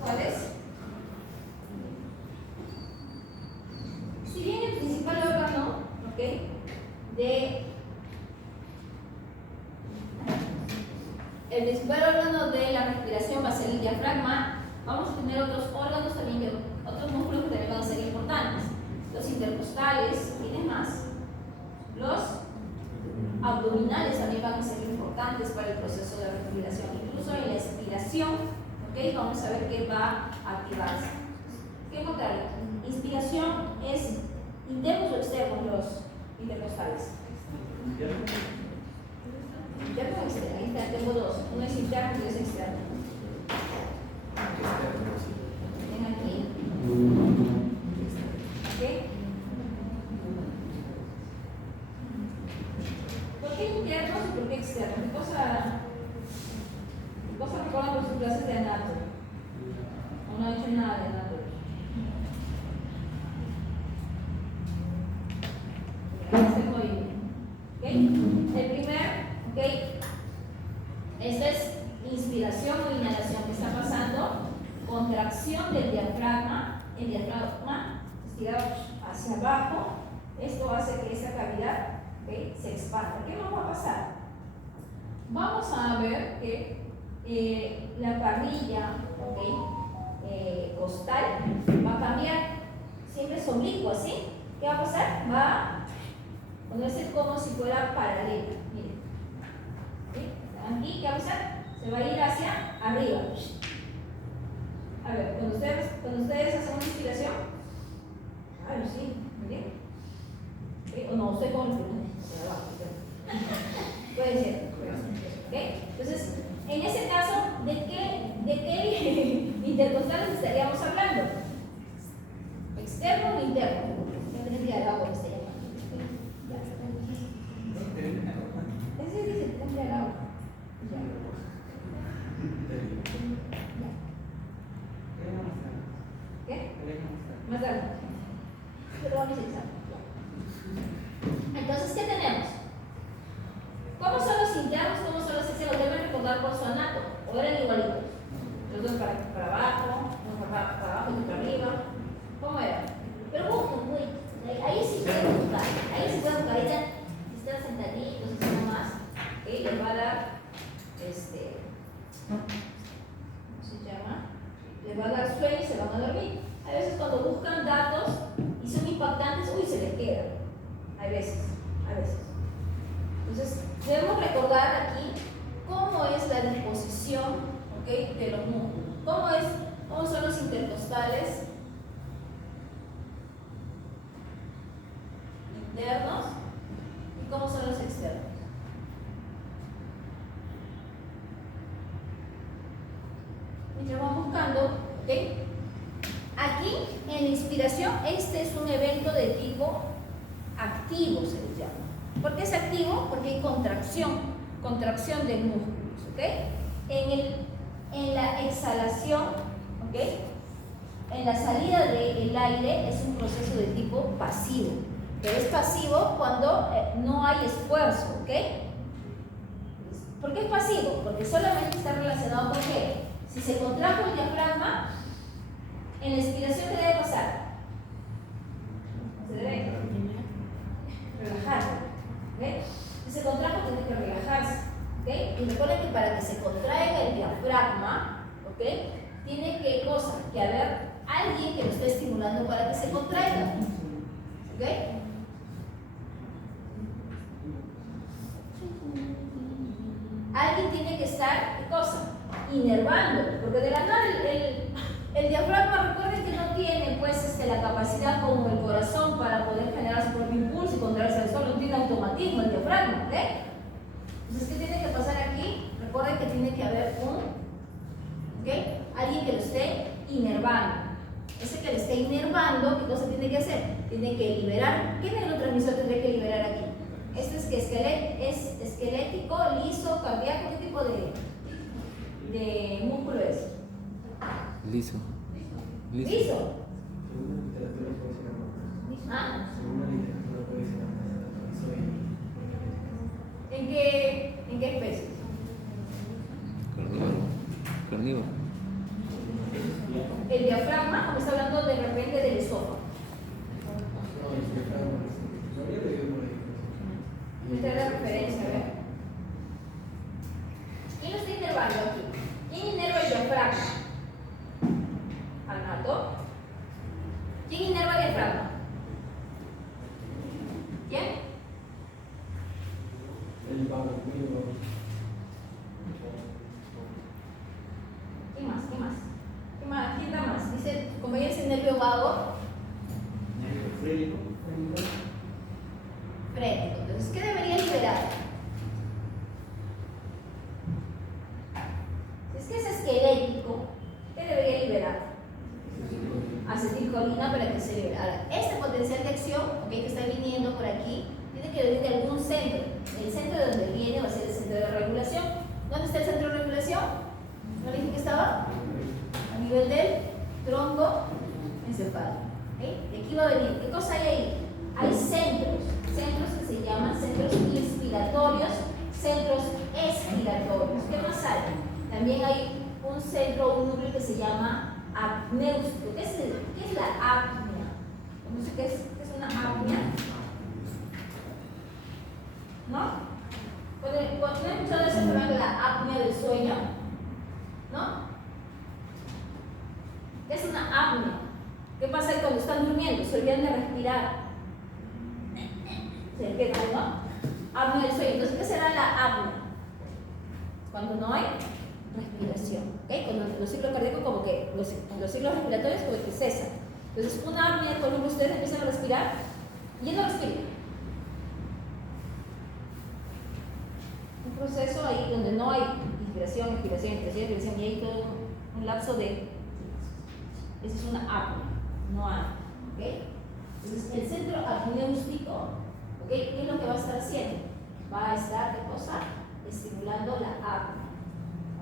¿Cuáles? Si bien el principal órgano, ¿okay?, el principal órgano de la respiración va a ser el diafragma, vamos a tener otros órganos también, otros músculos que también van a ser importantes. Los intercostales, ¿quiénes más? Los abdominales también van a ser importantes para el proceso de respiración. Incluso en la expiración, ¿okay?, vamos a ver qué va a activarse. ¿Qué contrario? Inspiración es internos o externos los intercostales. Interno o externo. Ahí está, tengo dos. Uno es interno y otro es externo. Ven aquí. ¿Ok? ¿Por qué internos y por qué externos? ¿Qué cosa recuerdan por sus clases de anatomía? ¿O no ha hecho nada de anatomía? ¿Okay? El primer, ¿okay?, esta es inspiración o inhalación que está pasando, contracción del diafragma, el diafragma estirado hacia abajo, esto hace que esta cavidad, ¿okay?, se expanda. ¿Qué más va a pasar? vamos a ver que la parrilla, costal va a cambiar, siempre es oblicua, ¿sí? ¿Qué va a pasar? Va a ponerse como si fuera paralela. Miren. ¿Sí? Aquí, ¿qué va a pasar? Se va a ir hacia arriba. A ver, cuando ustedes hacen una inspiración, claro, sí, muy bien. ¿Sí? O no, usted con el hacia abajo. Puede ser. ¿Okay? Entonces, en ese caso, ¿de qué intercostales estaríamos hablando? ¿Externo o interno? Ya tendría el agua que se llama. Ese dice que tendría el agua. Ya. ¿Qué? Más tarde. Pero vamos a examinar. Entonces, ¿qué tenemos? ¿Cómo son los internos? ¿Cómo son los externos? Deben recordar por su anato. ¿O eran igualitos? Los dos para abajo, uno para abajo y otro para arriba. ¿Cómo eran? Pero ahí sí pueden buscar. Ahí sí pueden buscar. Ahí están sentaditos, están más. Les va a dar, ¿cómo se llama? Les va a dar sueño y se van a dormir. A veces cuando buscan datos y son impactantes, se les queda. A veces. Entonces, debemos recordar aquí cómo es la disposición, de los músculos. ¿Cómo son los intercostales internos y cómo son los externos? Mientras vamos buscando, aquí en la inspiración, este es un evento de tipo activo, se les llama. ¿Por qué es activo? Porque hay contracción de músculos, En la exhalación, en la salida del aire es un proceso de tipo pasivo, pero es pasivo cuando no hay esfuerzo, ¿Por qué es pasivo? Porque solamente está relacionado con qué. Si se contrajo el diafragma, en la expiración, ¿qué debe pasar? Se debe relajar. Si se contrajo, tiene que relajarse. Y recuerden que para que se contraiga el diafragma, tiene que haber alguien que lo esté estimulando para que se contraiga. Alguien tiene que estar, ¿qué cosa? Inervando, porque de la nada el diafragma, recuerden que no tiene la capacidad como el corazón para poder generar su propio impulso y contraerse al solo, no tiene automatismo el diafragma, Entonces, ¿qué tiene que pasar aquí? Recuerden que tiene que haber alguien que lo esté inervando. Ese que lo esté inervando, ¿qué cosa tiene que hacer? Tiene que liberar. ¿Qué neurotransmisor tendré que liberar aquí? Este es que es esquelético, liso, cardíaco. ¿Qué tipo de músculo es? Liso. ¿Liso? ¿Ah? ¿En qué especie? Carnívoro. El diafragma, me está hablando de repente del esófago. Esta es la referencia, ¿ver? ¿Quién lo está inervando aquí? ¿Quién inerva el diafragma? ¿Anato? ¿Quién inerva el diafragma? ¿Quién? ¿Quién da más? Dice, como ella es el nervio vago. Frénico. Entonces, ¿qué debería liberar? Si es que es esquelético, ¿qué debería liberar? Acetilcolina para que se libere. Ahora, este potencial de acción, que está viniendo por aquí, tiene que venir de algún centro. El centro de donde viene va a ser el centro de regulación. ¿Dónde está el centro de regulación? ¿No le dije que estaba? A nivel del tronco encefálico. De aquí va a venir. ¿Qué cosa hay ahí? Hay centros que se llaman centros inspiratorios, centros expiratorios. ¿Qué más hay? También hay un centro, un núcleo que se llama apnéustico. ¿Qué es la apnea? No sé qué es una apnea. ¿No? Cuando han escuchado esa palabra de la apnea del sueño, ¿no? ¿Qué es una apnea? ¿Qué pasa cuando están durmiendo? Se olvidan de respirar. ¿Se entiende, no? Apnea del sueño. Entonces, ¿qué será la apnea? Cuando no hay respiración. ¿Okay? Cuando los ciclos cardíacos, como que los ciclos respiratorios, como que cesan. Entonces, una apnea, por ejemplo, ustedes empiezan a respirar y ya no respiran. Un proceso ahí donde no hay inspiración, expiración, inspiración, expiración, y hay todo un lapso de. Esa es una apnea, no hay. ¿Okay? Entonces, el centro apnéustico, ¿okay? ¿Qué es lo que va a estar haciendo? Va a estar, ¿qué cosa? Estimulando la apnea.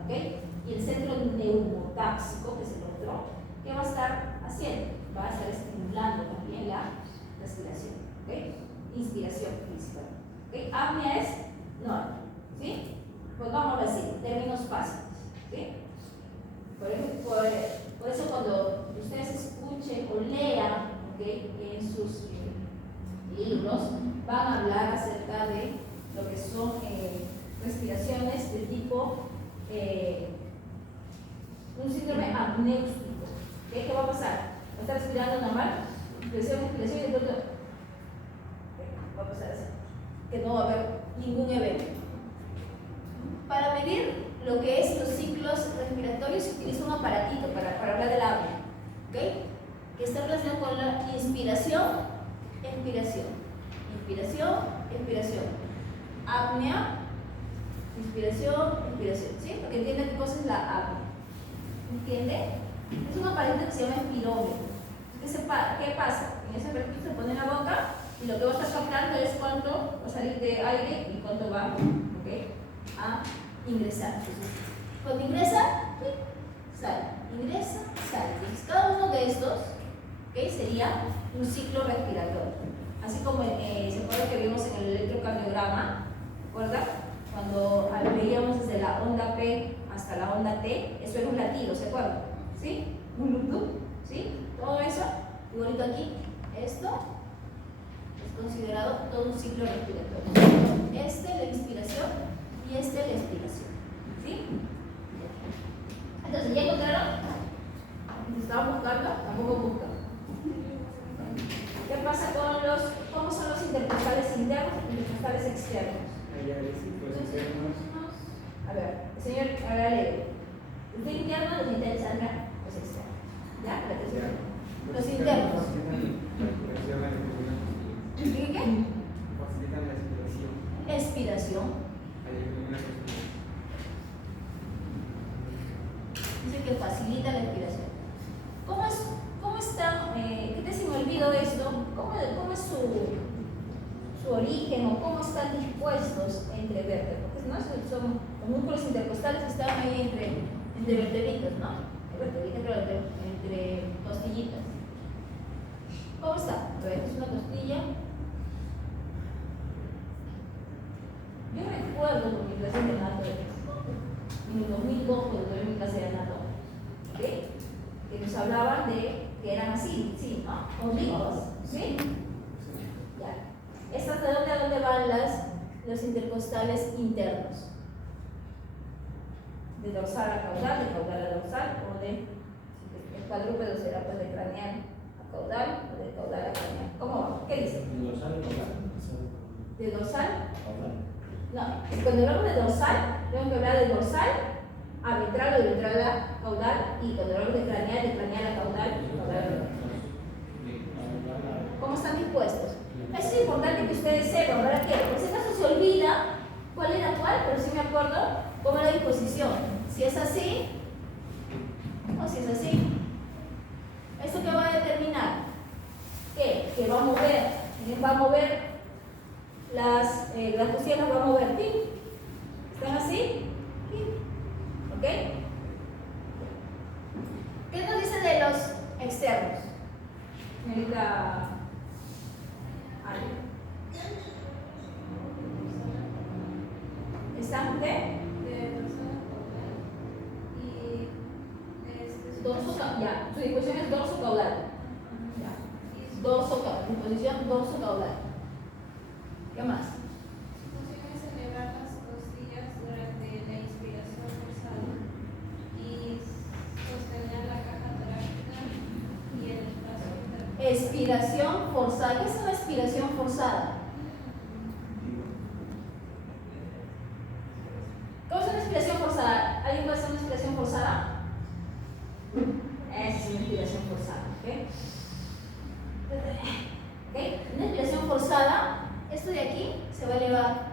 ¿Okay? Y el centro neumotáxico, que es el otro, ¿qué va a estar haciendo? Va a estar estimulando también la respiración. ¿Okay? Inspiración principal. ¿Okay? Apnea es no. ¿Sí? Pues vamos a decir, términos fáciles. ¿Sí? Por eso cuando ustedes escuchen o lean, ¿okay?, en sus libros, van a hablar acerca de lo que son respiraciones de tipo un síndrome apnéustico. ¿Okay? ¿Qué va a pasar? Va a estar respirando normal, inspiración, expiración, y de pronto va a pasar así, que no va a haber ningún evento. Para medir lo que es los ciclos respiratorios se utiliza un aparatito para hablar del apnea, ¿okay?, que está relacionado con la inspiración, expiración, inspiración, expiración, apnea, inspiración, expiración, ¿sí? Para que entiendan qué cosa es la apnea. ¿Entiende? Es un aparatito que se llama espirómetro. ¿Qué pasa? En ese aparatito se pone en la boca y lo que va a estar captando es cuánto va a salir de aire y cuánto va, ¿okay?, a ingresar. Entonces, cuando ingresa, sale, ingresa, sale. Entonces, cada uno de estos, ¿okay?, sería un ciclo respiratorio. Así como se acuerda que vimos en el electrocardiograma, ¿recuerda? Cuando veíamos desde la onda P hasta la onda T, eso era un latido, ¿se acuerda? ¿Sí? Un loop, ¿sí? Todo eso, igualito aquí, esto es considerado todo un ciclo respiratorio. La inspiración y la expiración, ¿sí? Entonces, ¿ya encontraron? Si estaban buscando, tampoco buscan. ¿Qué pasa con cómo son los intercostales internos y intercostales externos? A ver, el señor, ahora lee. ¿Usted interno los internos, Sandra? Los externos. ¿Ya? Los internos. ¿Qué? Facilitan la expiración. Expiración. Dice que facilita la expiración. ¿Cómo están? ¿Qué te se me olvidó esto? ¿Cómo es su origen o cómo están dispuestos entre vértebras? Porque no son los músculos intercostales que están ahí entre vertebritas, ¿no? Vertebritas, pero entre costillitas. ¿Cómo está? A ver, es una costilla. Yo recuerdo por mi clase de anatomía, en el 2002, cuando tuve mi clase de anatomía, ¿okay?, que nos hablaban de que eran así, ¿sí? ¿No? Oblicuos, ¿sí? Ya. ¿Estas de dónde a dónde van los intercostales internos? De dorsal a caudal, de caudal a dorsal, o de el cuadrúpedo será pues de craneal a caudal, o de caudal a craneal. ¿Cómo va? ¿Qué dice? De dorsal a caudal. ¿De dorsal? No, cuando hablamos de dorsal, tenemos que hablar de dorsal a ventral o de ventral a caudal, y cuando hablamos de craneal a caudal, caudal a ventral. ¿Cómo están dispuestos? Eso es importante que ustedes sepan, ¿verdad? Que por si acaso se olvida cuál era cuál, pero sí me acuerdo cómo es la disposición. Si es así, o si es así. ¿Esto qué va a determinar? ¿Qué? Que va a mover las costillas, las va a mover. ¿Sí? ¿Están así? ¿Sí? ¿Ok? ¿Qué nos dice de los externos? Señorita Ale. ¿Están qué? Dorso caudal. Ya, su disposición es dorso caudal. Ya. Dorso caudal. Disposición dorso caudal. ¿Qué más? Su función es elevar las Expiración forzada. ¿Qué es una expiración forzada? ¿Cómo es una expiración forzada? ¿Alguien puede hacer una expiración forzada? Esa es una expiración forzada, ¿ok? ¿Ok? Una expiración forzada, esto de aquí se va a elevar.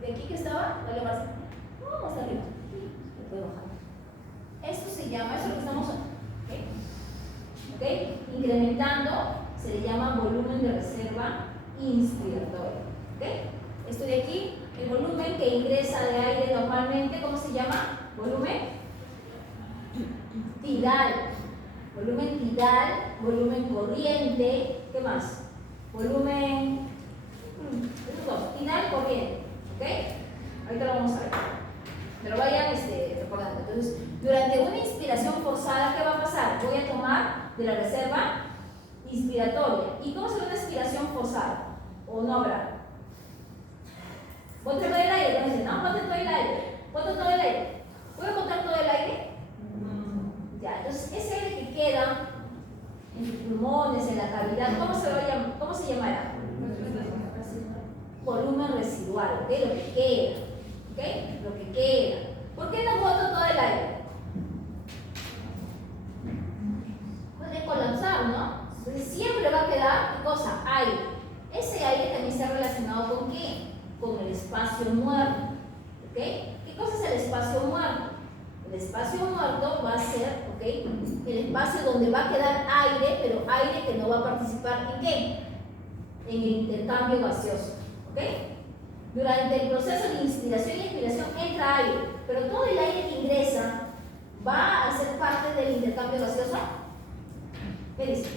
De aquí que estaba, va a elevarse. No, hasta arriba. Lo puedo bajar. Esto se llama, eso es lo que estamos haciendo. ¿Ok? ¿Ok? Incrementando se le llama volumen de reserva inspiratoria. ¿Ok? Esto de aquí, el volumen que ingresa de aire normalmente, ¿cómo se llama? Volumen tidal. Volumen tidal, volumen corriente, ¿qué más? Volumen esos dos, tidal, corriente. ¿Ok? Ahorita lo vamos a ver. Pero vayan recordando. Entonces, durante una inspiración forzada, ¿qué va a pasar? Voy a tomar de la reserva inspiratoria. ¿Y cómo será una inspiración forzada? ¿O no habrá? Bote todo el aire. ¿No dicen? No, bote todo el aire. Bote todo el aire. ¿Puedo botar todo el aire? Ya, entonces ese aire que queda en tus pulmones, en la cavidad, ¿cómo se llamará? Volumen residual, ¿ok? Lo que queda, ¿ok? Lo que queda. ¿Por qué no boto todo el aire? Puede colapsar, ¿no? Entonces siempre va a quedar, ¿qué cosa? Aire. Ese aire también está relacionado ¿con qué? Con el espacio muerto, ¿ok? ¿Qué cosa es el espacio muerto? El espacio muerto va a ser, ¿ok? El espacio donde va a quedar aire, pero aire que no va a participar ¿en qué? En el intercambio gaseoso. ¿Ok? Durante el proceso de inspiración y expiración entra aire, pero todo el aire que ingresa va a ser parte del intercambio gaseoso. ¿Qué dice?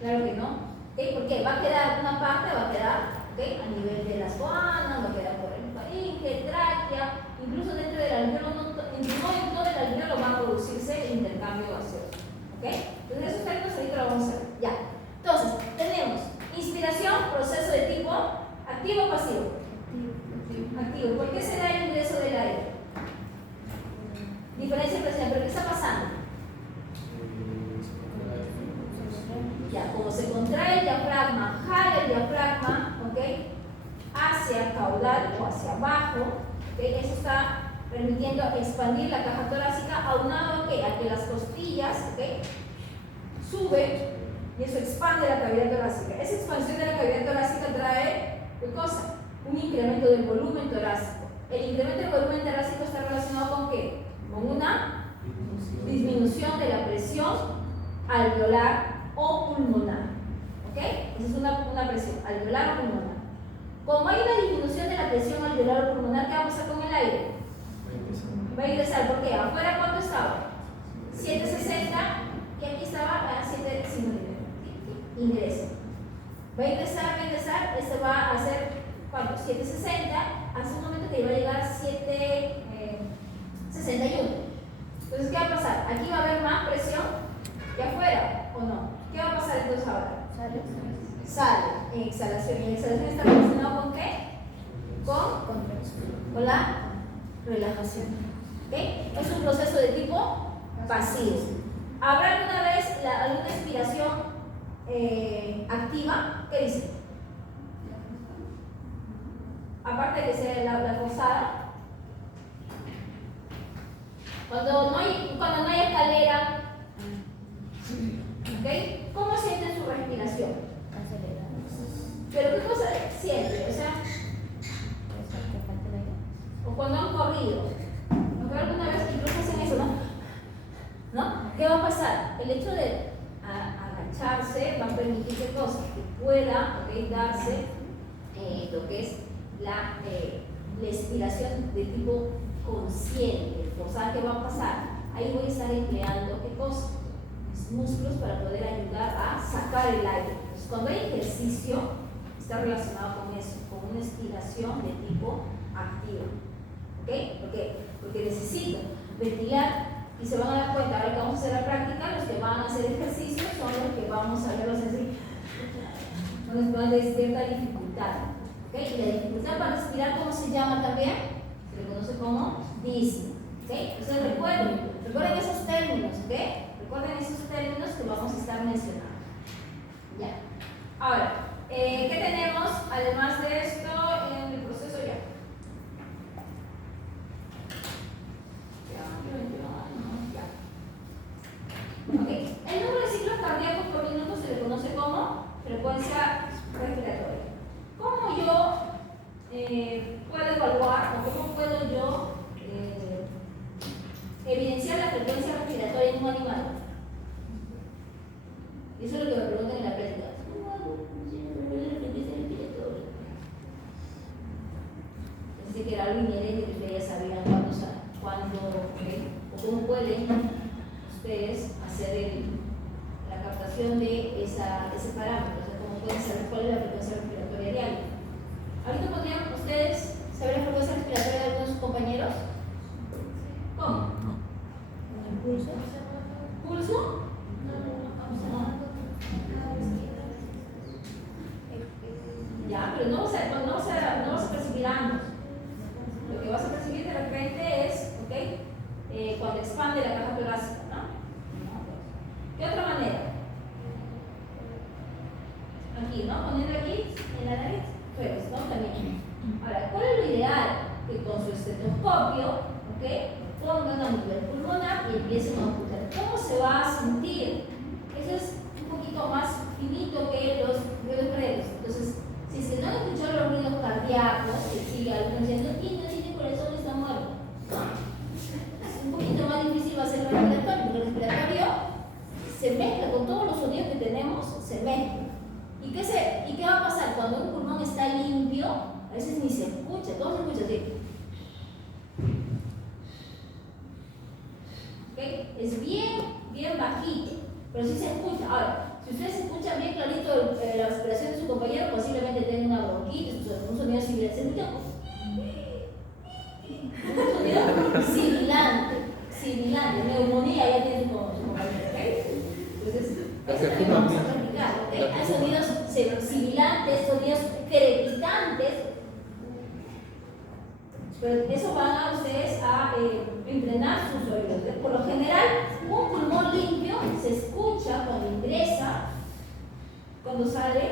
Claro que no. ¿Ok? ¿Por qué? Va a quedar una parte, va a quedar ¿ok? A nivel de las guanas, va a quedar por el faringe, tráquea, incluso dentro del alveolo, no en todo el alveolo va a producirse el intercambio gaseoso. ¿Ok? Entonces esos términos ahorita lo vamos a ver. Ya. Entonces, tenemos inspiración, proceso de tipo activo o pasivo. Activo. ¿Por qué se da el ingreso del aire? Diferencia de presión. ¿Pero qué está pasando? Ya, como se contrae el diafragma, jala el diafragma, ¿ok? Hacia caudal o hacia abajo, ¿ok? Eso está permitiendo expandir la caja torácica, aunado ¿a qué? A que las costillas, ¿ok? Suben. Y eso expande la cavidad torácica. Esa expansión de la cavidad torácica trae, ¿qué cosa? Un incremento del volumen torácico. El incremento del volumen torácico está relacionado ¿con qué? Con una disminución de la presión alveolar o pulmonar. ¿Ok? Esa es una presión alveolar o pulmonar. Como hay una disminución de la presión alveolar o pulmonar, ¿qué va a pasar con el aire? Va a ingresar. ¿Por qué? ¿Afuera cuánto estaba? 760 y aquí estaba a 750. Ingresa. Va a ingresar, este va a ser ¿cuánto? 760, hace un momento que iba a llegar a 761. Entonces, ¿qué va a pasar? Aquí va a haber más presión que afuera, ¿o no? ¿Qué va a pasar entonces ahora? Sale en exhalación. ¿Y la exhalación está relacionada con qué? Con la relajación. ¿Ok? Es un proceso de tipo pasivo. ¿Habrá alguna vez alguna expiración activa? ¿Qué dice? Aparte de que sea la forzada, cuando no hay escalera, ¿ok? ¿Cómo sienten su respiración? ¿Pero qué cosa siente? O sea, o cuando han corrido, ¿no? Alguna vez incluso hacen eso, ¿no? ¿Qué va a pasar? El hecho de agacharse va a permitir ¿qué cosa? Que pueda darse lo que es la expiración de tipo consciente. O sea, ¿qué va a pasar? Ahí voy a estar empleando ¿qué cosa? Mis músculos para poder ayudar a sacar el aire. Entonces, cuando hay ejercicio, está relacionado con eso, con una expiración de tipo activo. ¿Ok? ¿Por qué? Porque necesito ventilar. Y se van a dar cuenta, ahora que vamos a hacer la práctica, los que van a hacer ejercicio son los que vamos a verlos así, nos van de cierta dificultad. ¿Okay? Y la dificultad para respirar, ¿cómo se llama también? Se le conoce como disnea. ¿Okay? Entonces recuerden esos términos. ¿Okay? recuerden esos términos que vamos a estar mencionando. Ya. Ahora, ¿qué tenemos además de esto en el proceso ya? Ok, el número de ciclos cardíacos por minuto se le conoce como frecuencia respiratoria. ¿Cómo yo puedo evaluar o cómo puedo yo evidenciar la frecuencia respiratoria en un animal? Eso es lo que me preguntan en la práctica. ¿Cómo hago? Pensé que era algo inherente que ustedes ya sabían cuándo, o cómo pueden ustedes hacer la captación de ese parámetro, o sea, cómo pueden saber cuál es la frecuencia respiratoria diaria. ¿Ahorita podrían ustedes saber la frecuencia respiratoria de algunos de sus compañeros? ¿Cómo? ¿Con el pulso? ¿Pulso? Ya, pero no vas a percibir ambos. Lo que vas a percibir de repente es, ¿ok? Cuando expande la caja torácica, ¿no? ¿Qué otra manera? Aquí, ¿no? Poniendo aquí en la nariz, pues, ¿no? También. Ahora, ¿cuál es lo ideal? Que con su estetoscopio, ¿ok? Pongan a nivel pulmonar y empiecen a escuchar. ¿Cómo se va a sentir? Eso es un poquito más finito que los ruidos breves. Entonces, si se no han escuchado los ruidos cardíacos, que sigue alguien diciendo, y no tiene corazón, está muerto. Es un poquito más difícil va a ser el respiratorio, porque el respiratorio se mezcla con todos los sonidos que tenemos, se mezcla. ¿Y qué va a pasar? Cuando un pulmón está limpio, a veces ni se escucha, todo se escucha así. ¿Okay? Es bien bajito, pero sí se escucha. Ahora, si ustedes escuchan bien clarito la respiración de su compañero, posiblemente tenga una bronquitis, un sonido similar. ¿Se escucha? Un sonido sibilante, neumonía ya tiene su compañero. ¿Okay? Entonces, eso es lo que vamos a practicar. ¿Okay? Hay sonidos sibilantes, sonidos crepitantes. Pero eso van a ustedes a entrenar sus oídos. Por lo general, un pulmón limpio se escucha cuando ingresa, cuando sale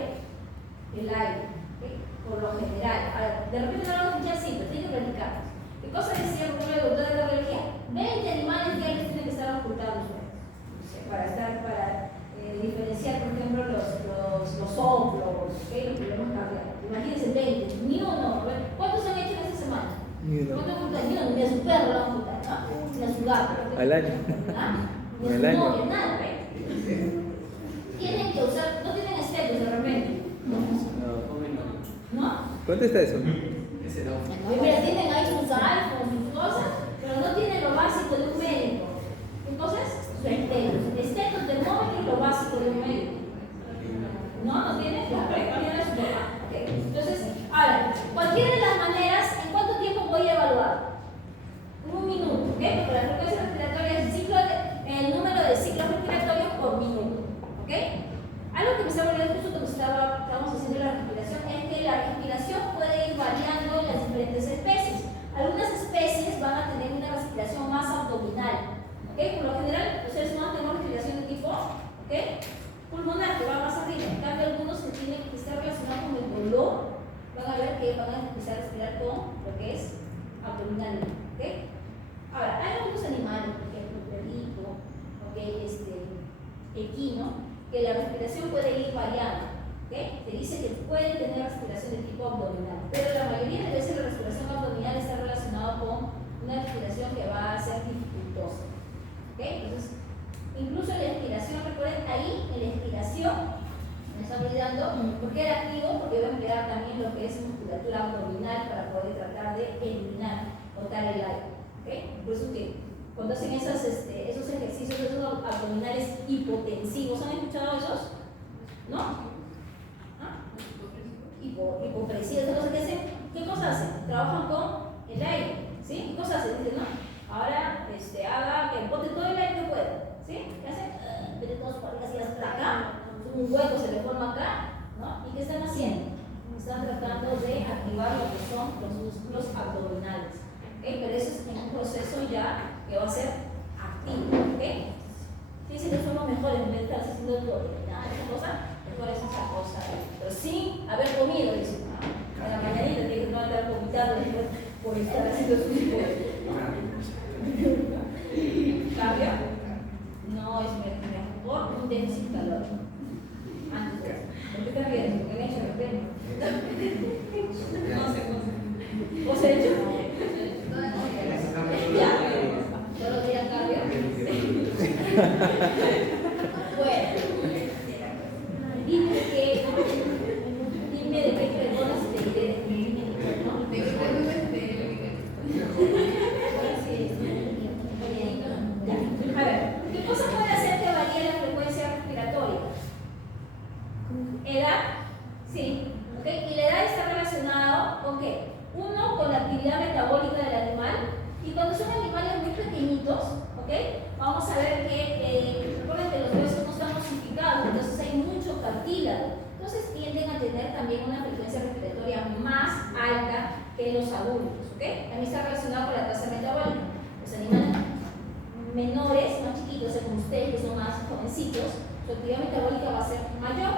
el aire. ¿Okay? Por lo general. Ahora, de repente no lo vamos a escuchar así, pero tiene que practicar. ¿Qué cosa decía por ejemplo el doctor de cardiología? 20 animales diarios tienen que estar ocultados para diferenciar, por ejemplo, los soplos, ¿okay? Los problemas cardíacos. Imagínense 20, ni uno. ¿Cuántos han hecho en esta semana? Ni uno, ni a su perro lo van a ocultar, ¿no? Ni a su gato. Al año. Ni a su novia, nada, Tienen que usar, no tienen estetos de repente. ¿No? ¿Cuánto está eso? Ese no. Mira, tienen ahí sus iPhones, sus cosas, pero no tienen lo básico de un médico. Entonces, su estetos, termómetro es lo básico de un médico. ¿No tienen? Tienen su papá. Entonces, ahora, cualquiera de las maneras, ¿en cuánto tiempo voy a evaluar? Un minuto, ¿ok? Porque la frecuencia respiratoria es el número de ciclos respiratorios por minuto, ¿ok? Algo que me estaba olvidando justo cuando estábamos haciendo la respiración es que la respiración puede ir variando en las diferentes especies. Algunas especies van a tener una respiración más abdominal, ¿ok? Por lo general, los seres humanos tenemos respiración de tipo, ¿ok? Pulmonar, que va más arriba. En cambio, algunos que tienen que estar relacionados con el dolor, van a ver que van a empezar a respirar con lo que es abdominal, ¿ok? Ahora, hay algunos animales, por ejemplo, el perrito, ¿ok? Equino, que la respiración puede ir variando, ¿ok? Se dice que pueden tener respiración de tipo abdominal, pero la mayoría de veces la respiración abdominal está relacionada con una respiración que va a ser dificultosa, ¿ok? Entonces, incluso la expiración, recuerden ahí, en la expiración, me está olvidando, porque era activo, porque va a emplear también lo que es musculatura abdominal para poder tratar de eliminar, botar el aire, ¿ok? Por eso que cuando hacen esos ejercicios, esos abdominales hipotensivos, ¿han escuchado esos? ¿No? ¿Ah? Hipopresivos, ¿qué cosas hacen? Trabajan con el aire, ¿sí? ¿Qué cosas hacen? Dicen, ¿no? Ahora haga que bote todo el aire que pueda, ¿sí? ¿Qué hacen? Mete todos sus barrigas y hasta acá, un hueco se le forma acá, ¿no? ¿Y qué están haciendo? Están tratando de activar lo que son los músculos abdominales, ¿ok? Pero eso es en un proceso ya que va a ser activo, ¿ok? Fíjense que puntos, ¿ok? Vamos a ver que, recuerden que los huesos no están osificados, entonces hay mucho cartílago. Entonces tienden a tener también una frecuencia respiratoria más alta que los adultos, ¿ok? También está relacionado con la tasa metabólica. Los animales menores, más chiquitos, como ustedes, que son más jovencitos, su actividad metabólica va a ser mayor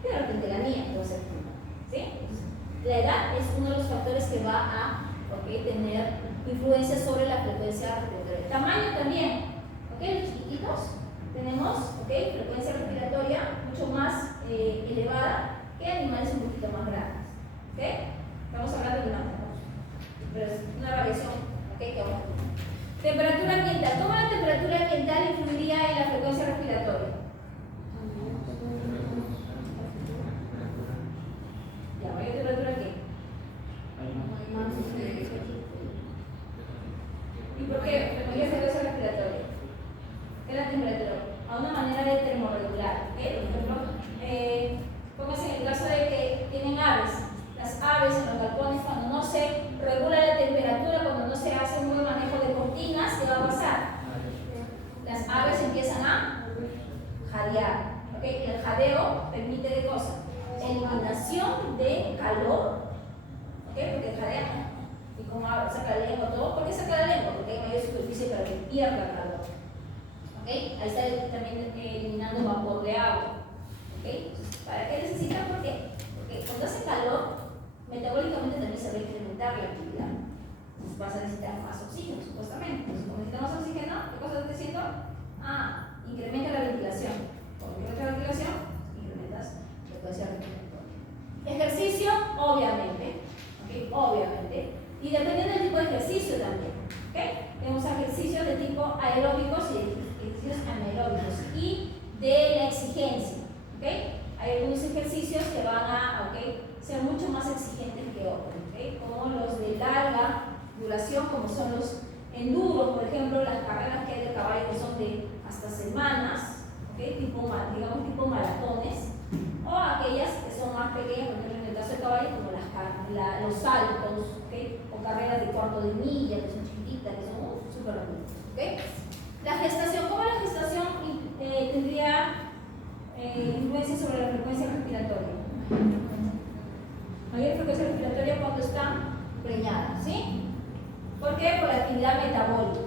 que de repente la niña, que va a ser menor, ¿sí? Entonces, la edad es uno de los factores que va a tener influencia sobre la frecuencia respiratoria. El tamaño también, ¿ok? Los chiquititos tenemos, frecuencia respiratoria mucho más elevada que animales un poquito más grandes, ¿ok? Estamos hablando de una pero es una variación, ¿ok? Que vamos a tener. Temperatura ambiental. ¿Cómo la temperatura ambiental influiría en la frecuencia respiratoria? Ya, ¿mayor temperatura qué? ¿Y por qué? Mayor frecuencia respiratoria. ¿Qué es la temperatura? A una manera de termorregular. Por ejemplo, pónganse en el caso de que tienen aves. Las aves en los galpones, cuando no se regula la temperatura, cuando no se hace un buen manejo de cortinas, ¿qué va a pasar? Las aves empiezan a jadear. El jadeo permite de cosas: eliminación de calor, porque jadea. Y como saca la lengua, todo. ¿Por qué saca la lengua? Porque hay mayor superficie para que pierda calor. Ahí está también eliminando vapor de agua. ¿Para qué necesita? ¿Por qué? Porque cuando hace calor, metabólicamente también se va a incrementar la actividad. Entonces vas a necesitar más oxígeno, supuestamente. Entonces, como necesitamos oxígeno, ¿qué cosa estás diciendo? Incrementa la ventilación. Cuando incrementa la ventilación, incrementas la frecuencia respiratoria. Ejercicio, obviamente. Obviamente. Y dependiendo del tipo de ejercicio también. Tenemos ejercicios de tipo aeróbicos y ejercicios anaeróbicos. Y de la exigencia. Hay algunos ejercicios que van a ser mucho más exigentes que otros, como los de larga duración, como son los enduros, por ejemplo, las carreras que hay de caballo que son de hasta semanas, tipo maratones, o aquellas que son más pequeñas, por ejemplo, en el caso de caballo, como los saltos, o carreras de cuarto de milla, que son chiquititas, que son súper rápidas. La gestación, ¿cómo la gestación tendría influencia sobre la frecuencia respiratoria? Mayor frecuencia respiratoria cuando está preñada, ¿sí? ¿Por qué? Por la actividad metabólica.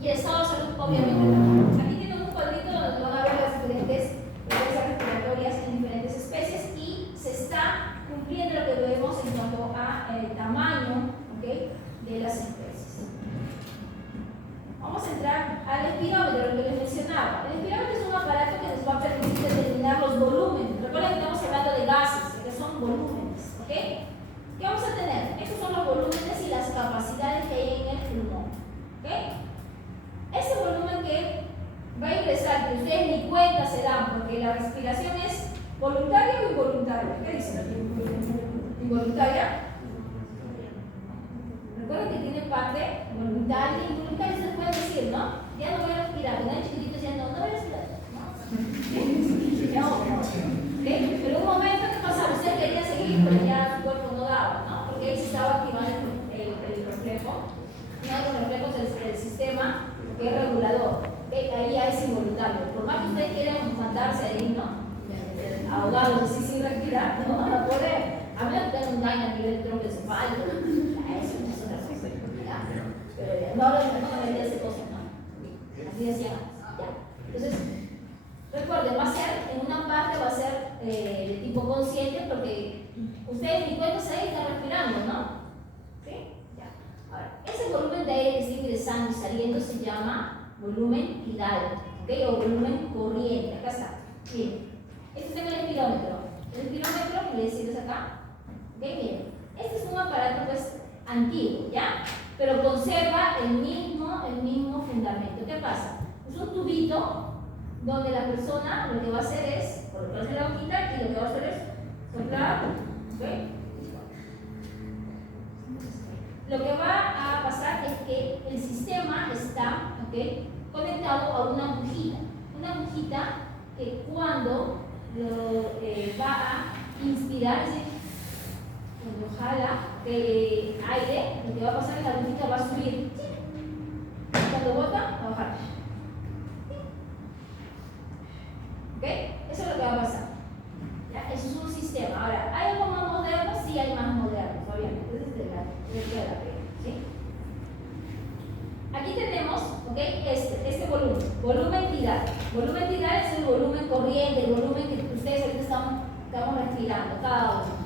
Y el estado de salud, obviamente. Aquí tienen un cuadrito donde van a ver las diferentes frecuencias respiratorias en diferentes especies y se está cumpliendo lo que vemos en cuanto a el tamaño de las especies. Vamos a entrar al espirómetro, lo que les mencionaba. El espirómetro es un aparato que nos va a permitir determinar los volúmenes. Recuerden que estamos hablando de gases, que son volúmenes. ¿Qué vamos a tener? Estos son los volúmenes y las capacidades que hay en el pulmón. Ese volumen que va a ingresar, que ustedes ni cuenta se dan, porque la respiración es voluntaria o involuntaria. ¿Qué dicen? ¿Involuntaria? Recuerden que tiene parte voluntaria y involuntaria, se les puede decir, ¿no? Ya no voy a respirar, cuando eran chiquititos ya no voy a respirar. Pero un momento, ¿qué pasaba? Usted quería seguir, pero ya su cuerpo no daba, ¿no? Porque ahí se estaba activando el reflejo, uno de los reflejos del sistema que es regulador. Ahí ya es involuntario. Por más que ustedes quieran matarse ahí, ¿no? Ahogados así sin respirar, no van a poder. A menos que tengan un daño a nivel troncoencefálico. Eso no es otra cosa. Pero no hablo de ese cosa, ¿no? Así decían antes. Entonces, recuerden, va a ser, en una parte va a ser de tipo consciente porque ustedes ni cuenta se están respirando, ¿no? ¿Sí? Ya. Ahora, ese volumen de aire que está ingresando y saliendo se llama volumen tidal, o volumen corriente. Acá está. Bien. Este es el espirómetro. El espirómetro, que les decimos acá. Bien. Este es un aparato pues antiguo, ¿ya? Pero conserva el mismo fundamento. ¿Qué pasa? Es un tubito donde la persona lo que va a hacer es colocarse la hojita y lo que va a hacer es soplar. Lo que va a pasar es que el sistema está conectado a una agujita que cuando va a inspirar, es decir, cuando jala aire, lo que va a pasar es que la agujita va a subir. Cuando Aquí tenemos, ¿ok? Este volumen, volumen tidal. Volumen tidal es el volumen corriente, el volumen que ustedes ahorita estamos respirando, cada uno.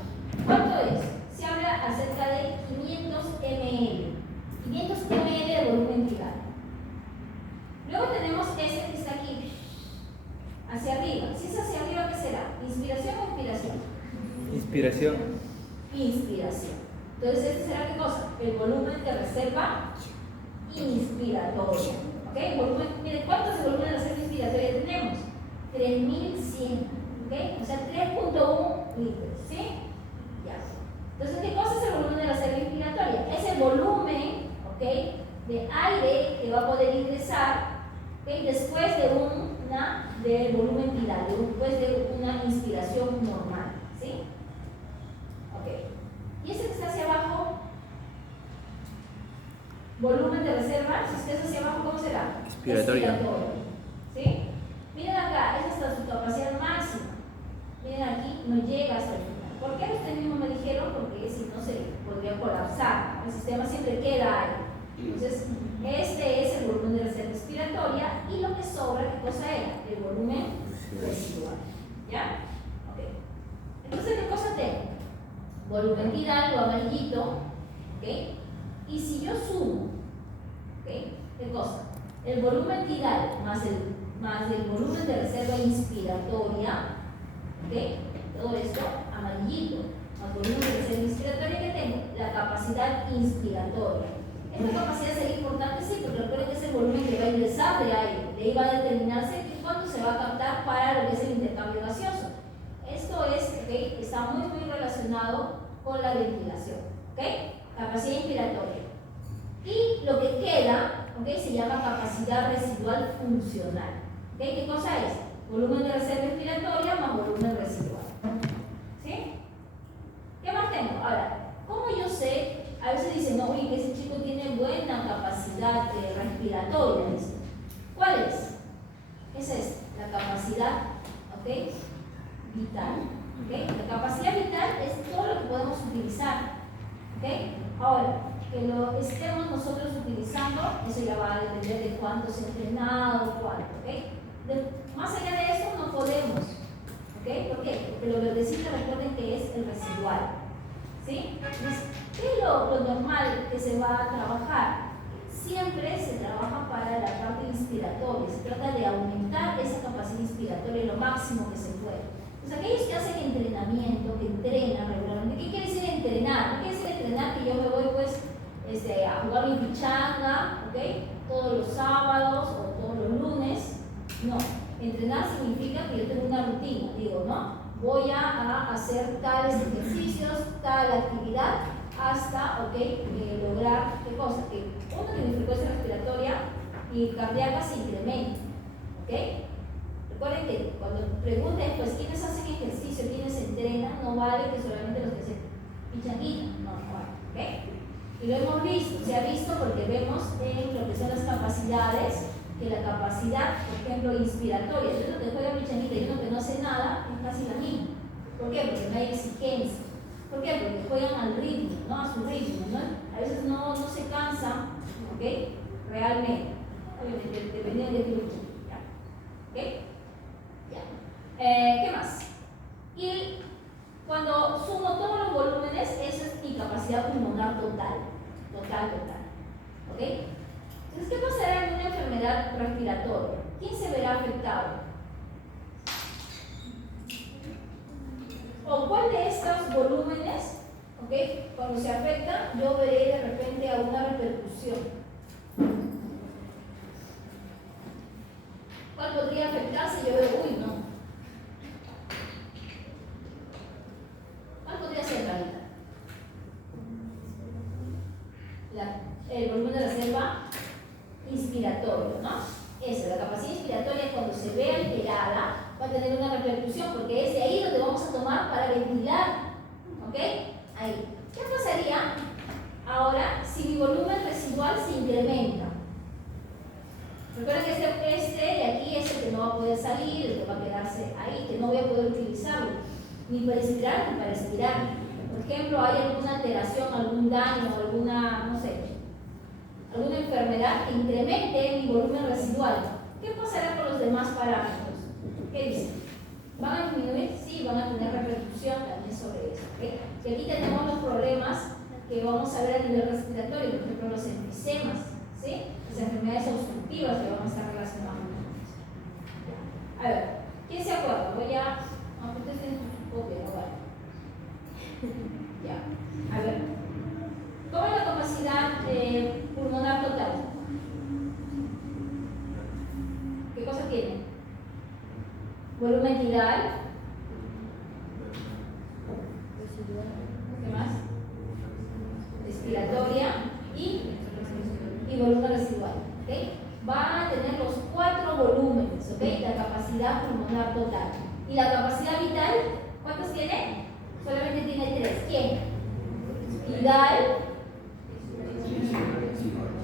¿Cuánto es? Se habla acerca de 500 ml. 500 ml de volumen tidal. Luego tenemos este que está aquí, hacia arriba. Si es hacia arriba, ¿qué será? ¿Inspiración o expiración? Inspiración. Inspiración. Entonces, ¿este será qué cosa? El volumen de reserva inspiratoria. ¿Ok? Miren, ¿cuántos de volumen de reserva inspiratoria tenemos? 3100. ¿Ok? O sea, 3.1 litros. ¿Sí? Ya. Entonces, ¿qué cosa es el volumen de reserva inspiratoria? Es el volumen, ¿ok?, de aire que va a poder ingresar, ¿ok?, después de volumen tidal, después de una inspiración normal. ¿Sí? Ok. Y ese que está hacia abajo, volumen de reserva, si usted es hacia abajo, ¿cómo será? Expiratoria. ¿Sí? Miren acá, esa es hasta su capacidad máxima. Miren aquí, no llega hasta el final. ¿Por qué? Ustedes mismos me dijeron, porque si no se podría colapsar. El sistema siempre queda ahí. Entonces, este es el volumen de reserva expiratoria y lo que sobra, ¿qué cosa era? El volumen residual. ¿Ya? Ok. Entonces, ¿qué cosa tengo? Volumen tidal, lo amarillito, ¿ok? Y si yo sumo, ¿ok?, ¿qué cosa? El volumen tidal más el volumen de reserva inspiratoria, ¿ok?, todo esto amarillito, más volumen de reserva inspiratoria que tengo, la capacidad inspiratoria. Esta capacidad sería importante, sí, porque recuerden que es el volumen que va a ingresar de aire, de ahí va a determinarse cuánto se va a captar para lo que es el intercambio gaseoso. Esto es, ¿ok?, está muy relacionado con la ventilación, ¿ok? Capacidad inspiratoria. Y lo que queda, ¿ok?, se llama capacidad residual funcional. ¿Ok? ¿Qué cosa es? Volumen de reserva inspiratoria más volumen residual. ¿Sí? ¿Qué más tengo? Ahora, ¿cómo yo sé? A veces dicen, no, oye, que ese chico tiene buena capacidad respiratoria. Dice. ¿Cuál es? Es esta, la capacidad, ¿ok?, vital. ¿Ok? La capacidad vital es todo lo que podemos utilizar. ¿Ok? Ahora, que lo estemos nosotros utilizando, eso ya va a depender de cuánto se ha entrenado, cuánto. ¿Ok? Más allá de eso no podemos. ¿Ok? ¿Por qué? Porque lo verdecito, recuerden que es el residual. ¿Sí? Entonces, ¿qué es lo normal que se va a trabajar? Siempre se trabaja para la parte inspiratoria, se trata de aumentar esa capacidad inspiratoria lo máximo que se puede. Entonces, aquellos que hacen entrenamiento, que entrenan regularmente, ¿qué quiere decir entrenar? No quiere decir entrenar que yo me voy pues a jugar mi pichanga, ¿ok?, todos los sábados o todos los lunes. No, entrenar significa que yo tengo una rutina, digo, ¿no? Voy a hacer tales ejercicios, tal actividad, hasta, ¿ok?, lograr, ¿qué cosa? Que mi frecuencia respiratoria y cardíaca se incremente, ¿ok? Recuerden que cuando pregunten, pues, ¿quiénes hacen ejercicio, quiénes entrenan? No vale que solamente los que se pichanguita, no vale, ¿ok? Y lo hemos visto, se ha visto porque vemos en lo que son las capacidades, que la capacidad, por ejemplo, inspiratoria, de uno que juega pichanguita y uno que no hace nada, es casi la misma. ¿Por qué? Porque no hay exigencia. ¿Por qué? Porque juegan al ritmo, ¿no? A su ritmo, ¿no? A veces no se cansan, ¿ok?, realmente. Obviamente, dependiendo del grupo. ¿Ya? ¿Ok? Ya. ¿Qué más? Y cuando sumo todos los volúmenes, esa es mi capacidad pulmonar total. ¿Ok? Entonces, ¿qué pasará en una enfermedad respiratoria? ¿Quién se verá afectado? ¿O cuál de estos volúmenes, ok, cuando se afecta, yo veré de repente a una repercusión? ¿Cuál podría afectarse? Yo veo, uy, no. ¿Cuál podría ser, Carita? El volumen de reserva inspiratorio, ¿no? Esa, la capacidad inspiratoria, cuando se ve alterada, va a tener una repercusión, porque es de ahí donde vamos a tomar para ventilar. ¿Ok? Ahí. ¿Qué pasaría ahora si mi volumen residual se incrementa? Recuerden que este de aquí es el que no va a poder salir, el que va a quedarse ahí, que no voy a poder utilizarlo, ni para inspirar ni para expirar. Por ejemplo, hay alguna alteración, algún daño, alguna, no sé, alguna enfermedad que incremente mi volumen residual, ¿qué pasará con los demás parámetros? ¿Qué dicen? ¿Van a disminuir? Sí, van a tener repercusión también sobre eso. ¿Okay? Y aquí tenemos los problemas que vamos a ver a nivel respiratorio, por ejemplo, los emfisemas, ¿sí? Las enfermedades obstructivas que van a estar relacionadas con eso. A ver, ¿quién se acuerda? Voy a ustedes en su copia, ¿no? Vale. Ya. A ver, ¿cómo es la capacidad pulmonar total? ¿Qué cosa tiene? Volumen tidal. ¿Qué más? Respiratoria y volumen residual. ¿Okay? Van a tener los 4 volúmenes, ¿okay? La capacidad pulmonar total. ¿Y la capacidad vital? ¿Cuántos tiene? Solamente tiene 3. ¿Quién? Tidal,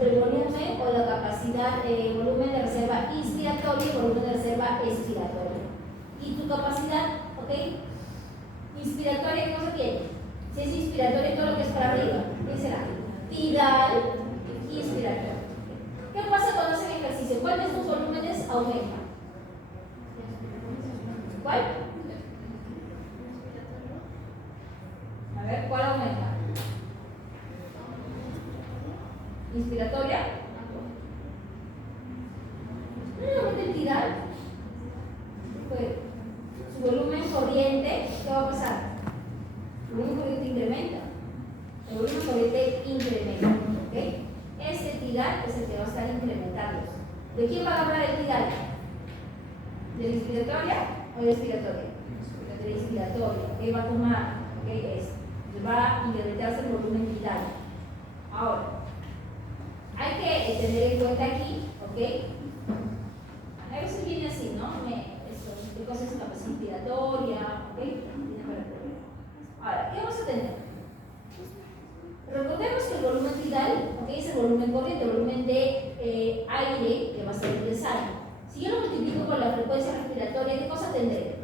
el volumen o la capacidad, volumen de reserva inspiratoria y volumen de reserva expiratoria. ¿Y tu capacidad, ok? Inspiratoria, ¿qué cosa tiene? Si es inspiratoria, todo lo que es para arriba, ¿qué será? Tidal, inspiratoria. ¿Qué pasa cuando hacen ejercicio? ¿Cuál de estos volúmenes aumenta? ¿Cuál? A ver, ¿cuál aumenta? ¿Inspiratoria? No aumenta el tidal. Pues, su volumen corriente, ¿qué va a pasar? El volumen corriente incrementa. El volumen corriente incrementa. ¿Okay? Este tidal es el que va a estar incrementando. ¿De quién va a hablar el tidal? ¿De la inspiratoria o de la expiratoria? De la inspiratoria. ¿Okay? Va a tomar, ¿okay? Va a incrementarse el volumen tidal. Ahora, hay que tener en cuenta aquí, ¿ok? A veces viene así, ¿no? ¿Qué cosa es capacidad inspiratoria? ¿Ok? Ahora, ¿qué vamos a tener? Recordemos que el volumen tidal, ¿ok? Es el volumen corriente, el volumen de aire que va a ser ingresado. Si yo lo multiplico por la frecuencia respiratoria, ¿qué cosa tendré?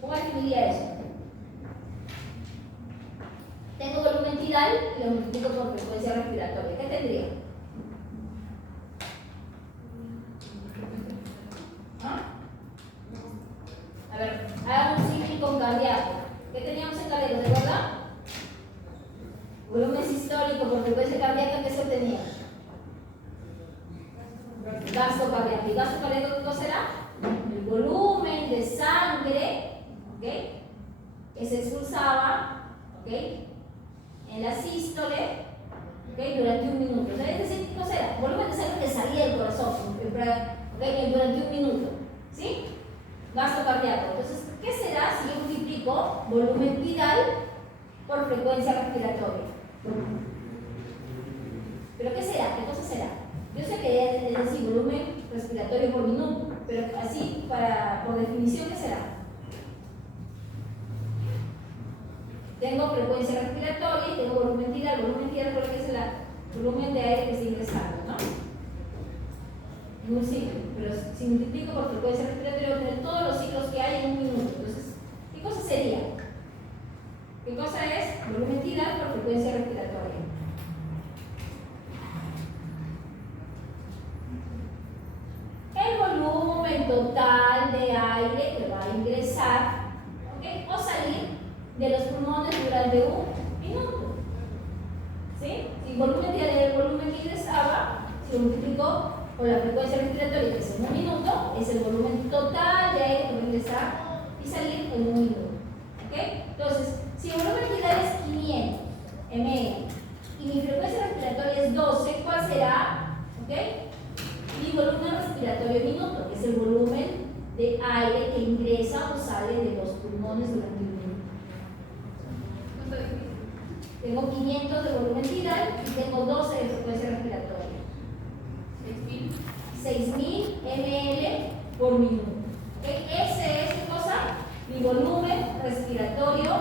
¿Cómo definiría eso? Tengo volumen tidal y lo multiplico por frecuencia respiratoria. ¿Qué tendría? ¿Ah? A ver, haga un símil con cardíaco. ¿Qué teníamos en cardíaco? ¿Se acuerdan? Volumen sistólico por frecuencia cardíaca, ¿qué se obtenía? Gasto cardíaco. ¿Y gasto cardíaco qué cosa era? El volumen de sangre, ¿ok? Que se expulsaba, ¿ok? En la sístole, ¿okay? Durante un minuto. ¿Sabes decir qué cosa era? Volumen de sangre que salía del corazón, ¿okay? Durante un minuto. ¿Sí? Gasto cardíaco. Entonces, ¿qué será si yo multiplico volumen tidal por frecuencia respiratoria? ¿Pero qué será? ¿Qué cosa será? Yo sé que es decir volumen respiratorio por minuto, pero así, por definición, ¿qué será? Tengo frecuencia respiratoria y tengo volumen tidal. Volumen tidal creo que es el volumen de aire que está ingresando, ¿no? En un ciclo. Pero si multiplico por frecuencia respiratoria, voy a tener todos los ciclos que hay en un minuto. Entonces, ¿qué cosa sería? ¿Qué cosa es? Volumen tidal por frecuencia respiratoria. El volumen total de aire que va a ingresar, ¿ok? O salir de los pulmones durante un minuto. ¿Sí? Si el volumen tidal era el volumen que ingresaba, si lo multiplico por la frecuencia respiratoria, que es en un minuto, es el volumen total de aire que va a ingresar y salir en un minuto. ¿Ok? Entonces, si el volumen tidal es 500 ml y mi frecuencia respiratoria es 12, ¿cuál será? ¿Ok? Mi volumen respiratorio minuto, que es el volumen de aire que ingresa o sale de los pulmones durante un minuto. Tengo 500 de volumen tidal y tengo 12 de frecuencia respiratoria. 6000 ml por minuto. ¿Okay? Ese es, ¿qué cosa? Mi volumen respiratorio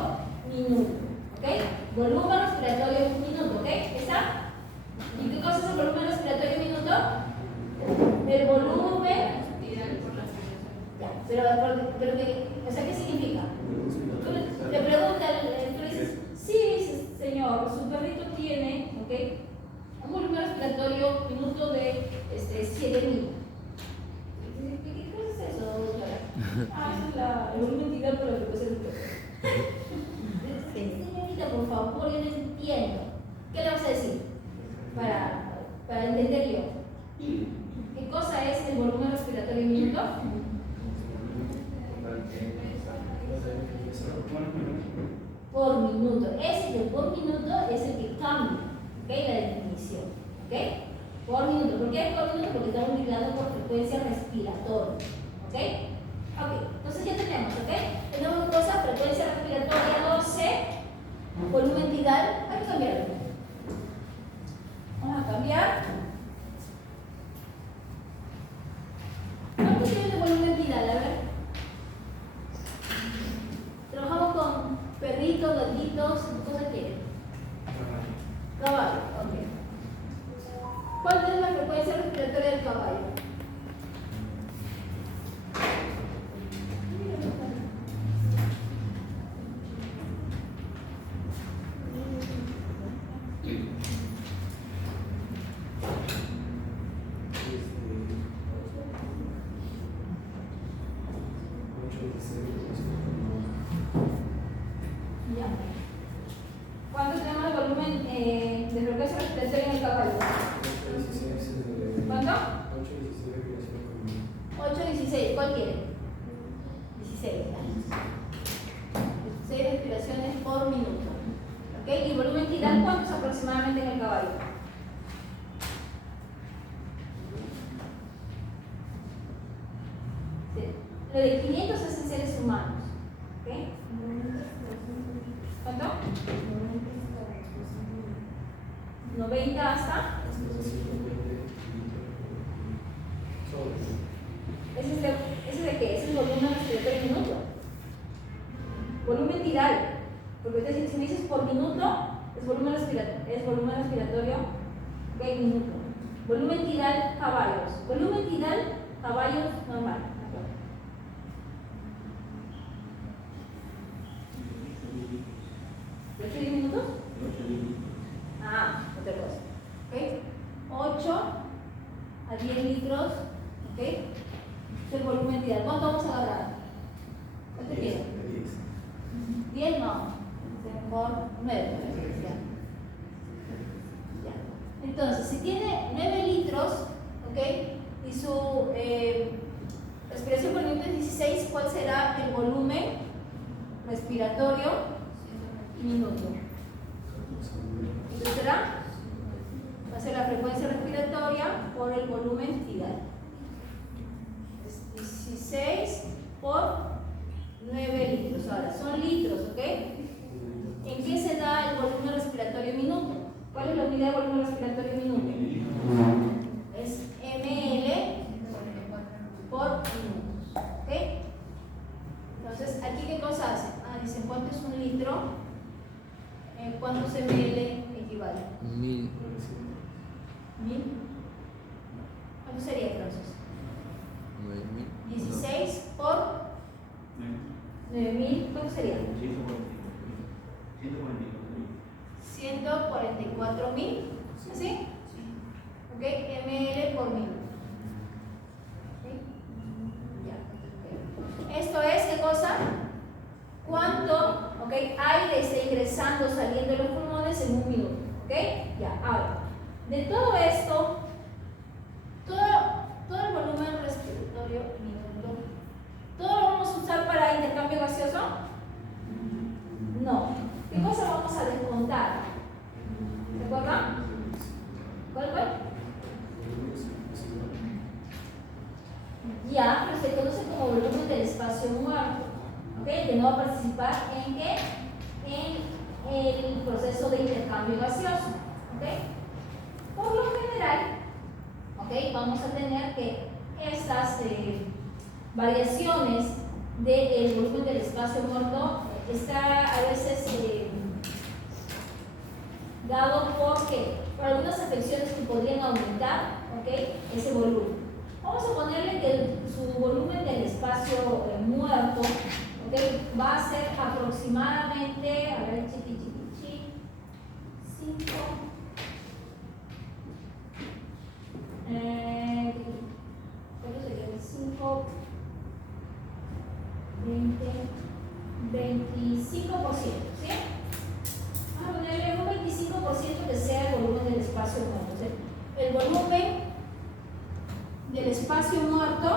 minuto. ¿Okay? Volumen respiratorio minuto. ¿Okay? ¿Está? ¿Y qué cosa es el volumen respiratorio minuto? El volumen. Ya, pero o sea, ¿qué significa? Tú le preguntas, tú le dices, sí, señor, su perrito tiene, ¿ok? Por minuto. ¿Por qué por minuto? Porque estamos multiplicando por frecuencia respiratoria. ¿Ok? Ok, entonces ya tenemos, ¿ok? Tenemos una cosa, frecuencia respiratoria 12, volumen tidal. Hay que cambiarlo. Vamos a cambiar. ¿Cuánto tiene de volumen tidal? A ver. Trabajamos con perritos, gatitos, ¿qué cosa quieren? Caballo, ok. ¿Cuál es la frecuencia respiratoria del caballo? Ya. ¿Cuánto tenemos de volumen de frecuencia respiratoria en el caballo? ¿Cuánto? 8, 16. ¿Cuál quiere? 16. 16 respiraciones por minuto. ¿Ok? ¿Y volumen tidal cuánto es aproximadamente en el caballo? Sí. Lo de 500 es en seres humanos. ¿Ok? ¿Cuánto? 90 hasta. ¿Ese de qué? Es el volumen respiratorio en minuto. Volumen tidal. Porque usted, si me dices por minuto, es volumen respiratorio en minuto. Volumen tidal, caballos. Volumen tidal, caballos normal. ¿8 10 minutos? Ah, otra cosa. ¿Ok? 8 a 10 litros. ¿Ok? Es el volumen tidal. ¿Cuánto vamos a agarrar? ¿Cuánto quiere? 10 no. Por 9. Ya. Entonces, si tiene 9 litros, ¿ok? Y su respiración por minuto es 16, ¿cuál será el volumen respiratorio minuto? Entonces será, va a ser la frecuencia respiratoria por el volumen tidal. Es 16 por 9 litros. Ahora, son litros, ¿ok? ¿En qué se da el volumen respiratorio minuto? ¿Cuál es la unidad de volumen respiratorio minuto? Es ml por minutos, ¿ok? Entonces, ¿aquí qué cosa hace? Ah, dicen, ¿cuánto es un litro? ¿Cuántos ml equivale? 1000. 1000. ¿Cuánto sería entonces? 9000. 16 por 9000. ¿Cuánto sería? 144.000. ¿Así? ¿Ok? ml por minuto. ¿Okay? Ya. Esto es, ¿qué cosa? ¿Cuánto, aire está ingresando, saliendo de los pulmones en un minuto? ¿Ok? Ya, ahora, de todo esto, todo el volumen respiratorio minuto, ¿todo lo vamos a usar para intercambio gaseoso? No. ¿Qué cosa vamos a descontar? ¿Se acuerdan? ¿Cuál? Ya, pero se conoce como volumen del espacio muerto. ¿Ok? Que no va a participar en qué? En el proceso de intercambio gaseoso. ¿Ok? Por lo general, ¿ok? Vamos a tener que estas variaciones del volumen del espacio muerto está a veces dado por algunas afecciones que podrían aumentar, ¿ok? Ese volumen. Vamos a ponerle que su volumen del espacio muerto, ¿ok? Va a ser aproximadamente, a ver, 5, ¿cuánto sería? 5, 20, 25%, ¿sí? Vamos a ponerle un 25% que sea el volumen del espacio muerto. O sea, el volumen del espacio muerto,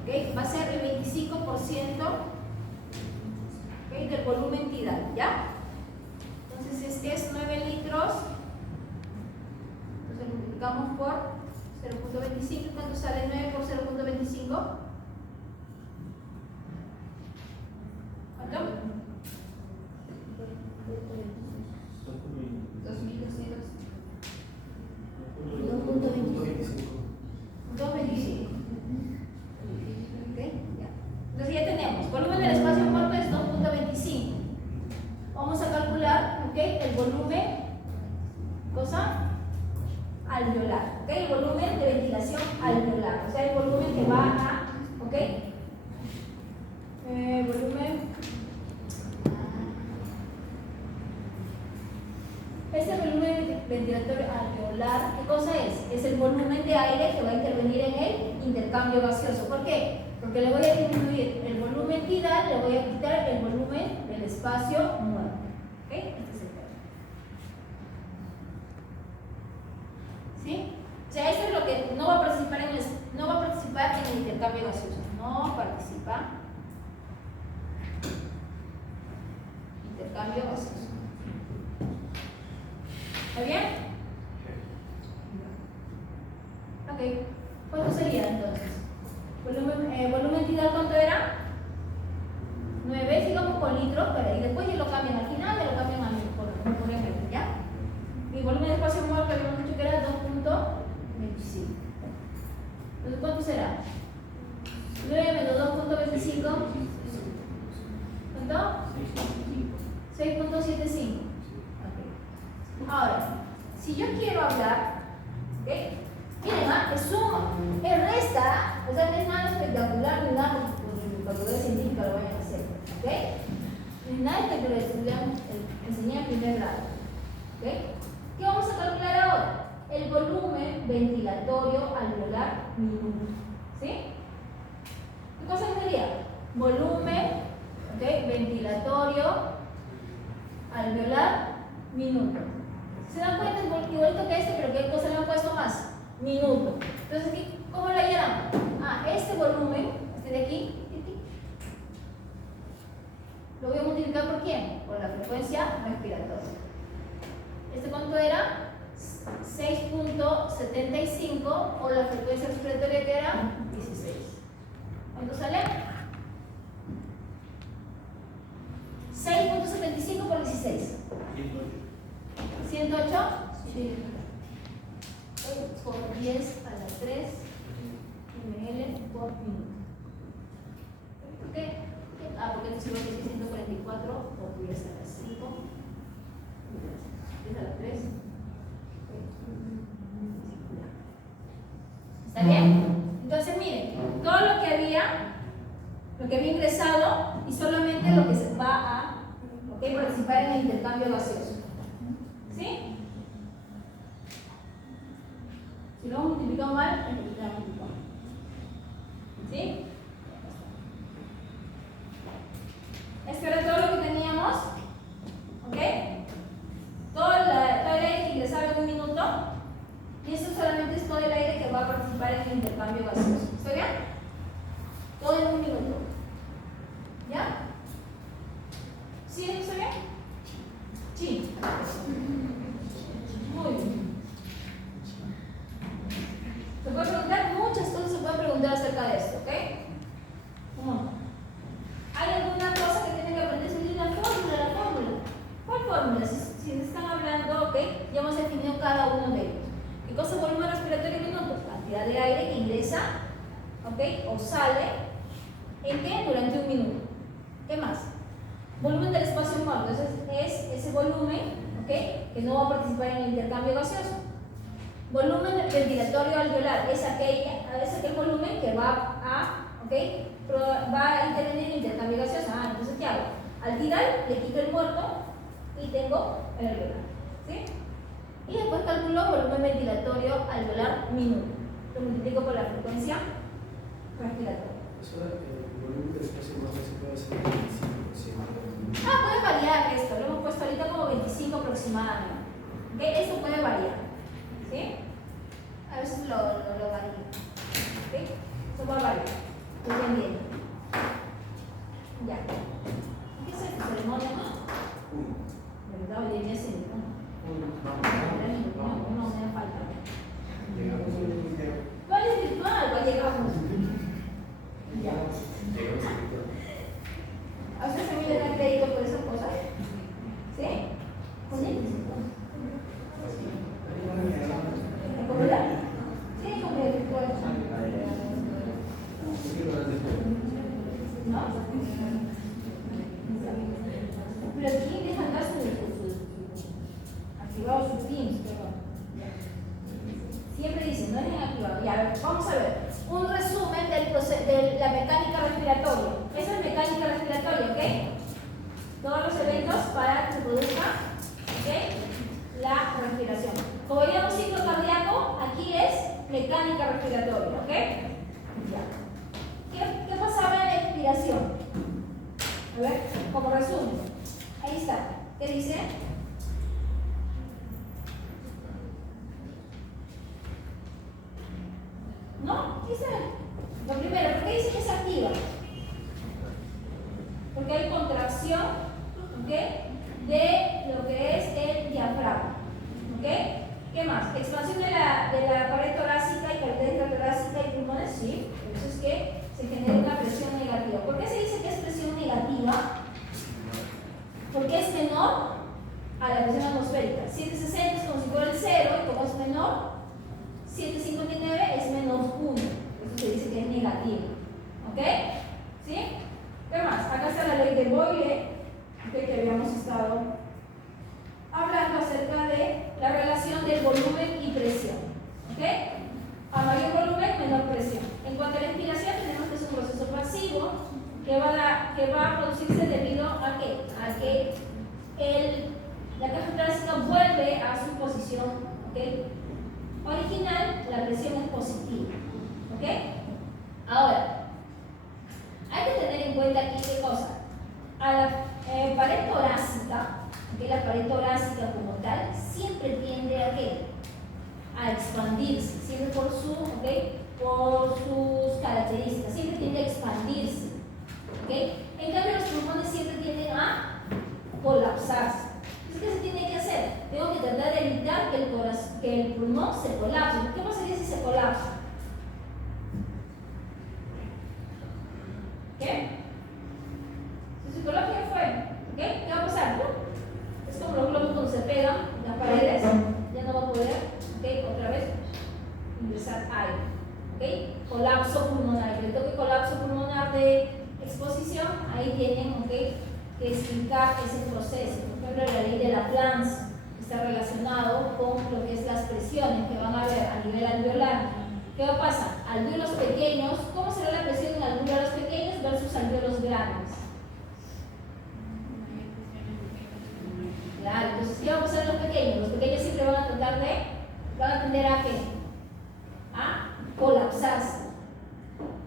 ¿ok? Va a ser el 25%, ¿ok? Del volumen tidal, ¿ya? 2.25. ¿Ok? Ya. Entonces ya tenemos, volumen del espacio muerto es 2.25. Vamos a calcular, ¿ok? El volumen, cosa, alveolar, ¿ok? El volumen de ventilación alveolar, o sea, el volumen que va a, ¿ok? Volumen. Este volumen ventilatorio alveolar, ¿qué cosa es? Es el volumen de aire que va a intervenir en el intercambio gaseoso. ¿Por qué? Porque le voy a disminuir el volumen tidal, le voy a quitar el volumen del espacio muerto. ¿Ok? Este es el tema. ¿Sí? O sea, esto es lo que no va a participar en el intercambio gaseoso. No participa. Intercambio gaseoso. ¿Está bien? Ok. ¿Cuánto sería entonces? Volumen tidal, ¿cuánto era? 9, sigamos con litros, pero y después ya lo cambian al final, ya lo cambian a mil, por ejemplo, ¿ya? Mi volumen de espacio muerto habíamos dicho que era 2.25. Entonces, ¿cuánto será? 9 menos 2.25. ¿Cuánto? 6.75. Ahora, si yo quiero hablar, ¿ok? Miren, es resta, o sea, no es nada espectacular ni nada por lo científica lo vayan a hacer, ¿ok? No es nada espectacular, estudiamos, enseñé en primer grado, ¿ok? ¿Qué vamos a calcular ahora? El volumen ventilatorio alveolar minuto, ¿sí? ¿Qué cosa sería? Volumen, ¿ok? Ventilatorio alveolar minuto. ¿Se dan cuenta? Es igualito que este, pero ¿qué cosa le han puesto más? Minuto. Entonces, ¿cómo lo llaman? Este volumen, este de aquí, lo voy a multiplicar por quién? Por la frecuencia respiratoria. ¿Este cuánto era? 6.75, o la frecuencia respiratoria que era 16. ¿Cuánto sale? 6.75 por 16. 108. Sí. Por 10 a la 3 ml por minuto. ¿Por qué? Porque esto es 144 por 10 a la 5. 10 a la 3. ¿Está bien? Entonces, miren, todo lo que había ingresado y solamente lo que se va a participar en el intercambio gaseoso. ¿Sí? Si lo hemos multiplicado mal, es porque está multiplicado. ¿Sí? Esto era todo lo que teníamos. ¿Ok? Todo el aire que ingresaba en un minuto. Y eso solamente es todo el aire que va a participar en el intercambio gaseoso. ¿Está bien? Todo en un minuto. ¿Ya? ¿Sí? ¿Está bien? Sí. Muy bien. Se puede preguntar, muchas cosas se pueden preguntar acerca de esto, ¿ok? ¿Hay alguna cosa que tienen que aprender? ¿Es la fórmula? ¿Cuál fórmula? Si están hablando, ¿ok? Ya hemos definido cada uno de ellos. ¿Qué cosa es volumen respiratorio minuto? Cantidad de aire que ingresa, ¿ok? O sale, ¿en qué? Durante un minuto. ¿Qué más? Volumen del espacio muerto, entonces es ese volumen, ¿ok? Que no va a participar en el intercambio gaseoso. Volumen ventilatorio alveolar es aquel volumen que va a intervenir en el intercambio gaseoso. Entonces, ¿qué hago? Al tidal le quito el muerto y tengo el alveolar, ¿sí? Y después calculo volumen ventilatorio alveolar minuto. Lo multiplico por la frecuencia respiratoria. El volumen del espacio muerto se puede hacer 25%. Puede variar esto, lo hemos puesto ahorita como 25 aproximadamente. ¿Ok? Esto puede variar. ¿Sí? A veces lo varía. ¿Ok? Eso va a variar. Estoy bien. Ya. ¿Qué es esta ceremonia? De verdad, hoy día sí. No me falta. ¿Cuál es virtual? ¿Cuál llegamos? Ya. ¿A ustedes también le dan crédito por esas cosas? ¿Sí? mecánica respiratoria, ¿ok? Ya. ¿Qué pasaba en la expiración? A ver, como resumen. Ahí está. ¿Qué dice? ¿No? Dice lo primero, ¿por qué dice que es activa? Porque hay contracción, ¿ok? De lo que es el diafragma, ¿ok? ¿Qué más? Expansión de la pared torácica y pared intratorácica y pulmones, sí. Por eso es que se genera una presión negativa. ¿Por qué se dice que es presión negativa? Porque es menor a la presión atmosférica. 760 es como si fuera el 0 y como es menor, 759 es menos 1. Por eso se dice que es negativa. ¿Ok? ¿Sí? ¿Qué más? Acá está la ley de Boyle, que habíamos estado hablando acerca de la relación del volumen y presión. ¿Ok? A mayor volumen, menor presión. En cuanto a la inspiración, tenemos que es un proceso pasivo que va a producirse debido a que la caja torácica vuelve a su posición, ¿ok?, original. La presión es positiva. ¿Ok? Ahora, hay que tener en cuenta aquí qué cosa. A la pared torácica, ¿okay?, la pared torácica como tal, siempre tiende a ¿qué? A expandirse, siempre por sus características, siempre tiende a expandirse. ¿Ok? En cambio, los pulmones siempre tienden a colapsarse. Entonces, ¿qué se tiene que hacer? Tengo que tratar de evitar que el pulmón se colapse. ¿Qué pasaría si se colapsa? ¿Qué? Si se colapsa, ¿qué fue? ¿Ok? ¿Qué va a pasar? Es como los globos cuando se pegan en las paredes, ya no va a poder, ¿ok?, otra vez ingresar aire. ¿Ok? Colapso pulmonar. Que le toque colapso pulmonar de exposición, ahí tienen, ¿ok?, que explicar ese proceso. Por ejemplo, la ley de Laplace está relacionado con lo que es las presiones que van a haber a nivel alveolar. ¿Qué va a pasar? Alvéolos pequeños, ¿cómo será la presión en alvéolos pequeños versus alvéolos grandes? Claro, entonces, ¿qué va a pasar en los pequeños? Los pequeños siempre van a tender a ¿qué? A colapsarse.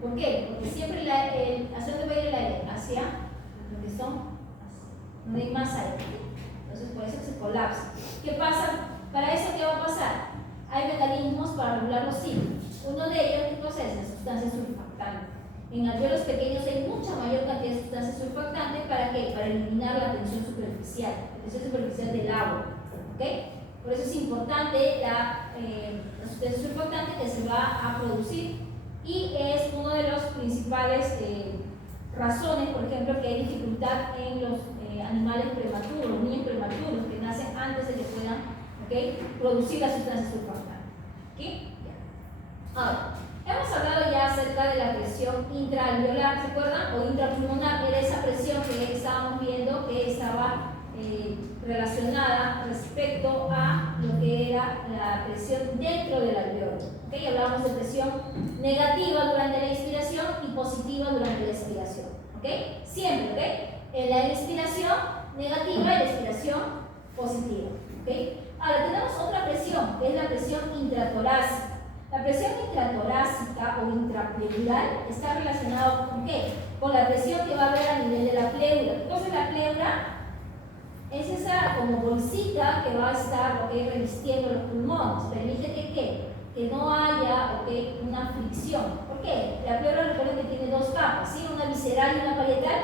¿Por qué? Porque siempre ¿hacia dónde va a ir el aire? Hacia donde hay más aire. Entonces, por eso se colapsa. ¿Qué pasa? Para eso, ¿qué va a pasar? Hay mecanismos para regular los ciclos. Uno de ellos, ¿qué cosa es? La sustancia surfactante. En alvéolos pequeños hay mucha mayor cantidad de sustancia surfactante. ¿Para qué? Para eliminar la tensión superficial del agua. ¿Ok? Por eso es importante la sustancia surfactante que se va a producir, y es uno de los principales razones, por ejemplo, que hay dificultad en los animales prematuros, niños prematuros que nacen antes de que puedan, ¿okay?, producir la sustancia surfactante. ¿Okay? Ahora, hemos hablado ya acerca de la presión intraalveolar, ¿se acuerdan? O intrapulmonar, era esa presión que estábamos viendo que estaba relacionada respecto a lo que era la presión dentro del alveolo. ¿Okay? Hablábamos de presión negativa durante la inspiración y positiva durante la expiración. ¿Okay? Siempre, ¿okay?, en la inspiración negativa y la expiración positiva. ¿Okay? Ahora tenemos otra presión, que es la presión intratorácica. La presión intratorácica o intrapleural está relacionada ¿con qué? Con la presión que va a haber a nivel de la pleura. Entonces la pleura es esa como bolsita que va a estar revistiendo los pulmones. Permite que no haya una fricción. ¿Por qué? La pleura, recuerden que tiene dos capas, ¿sí? Una visceral y una parietal.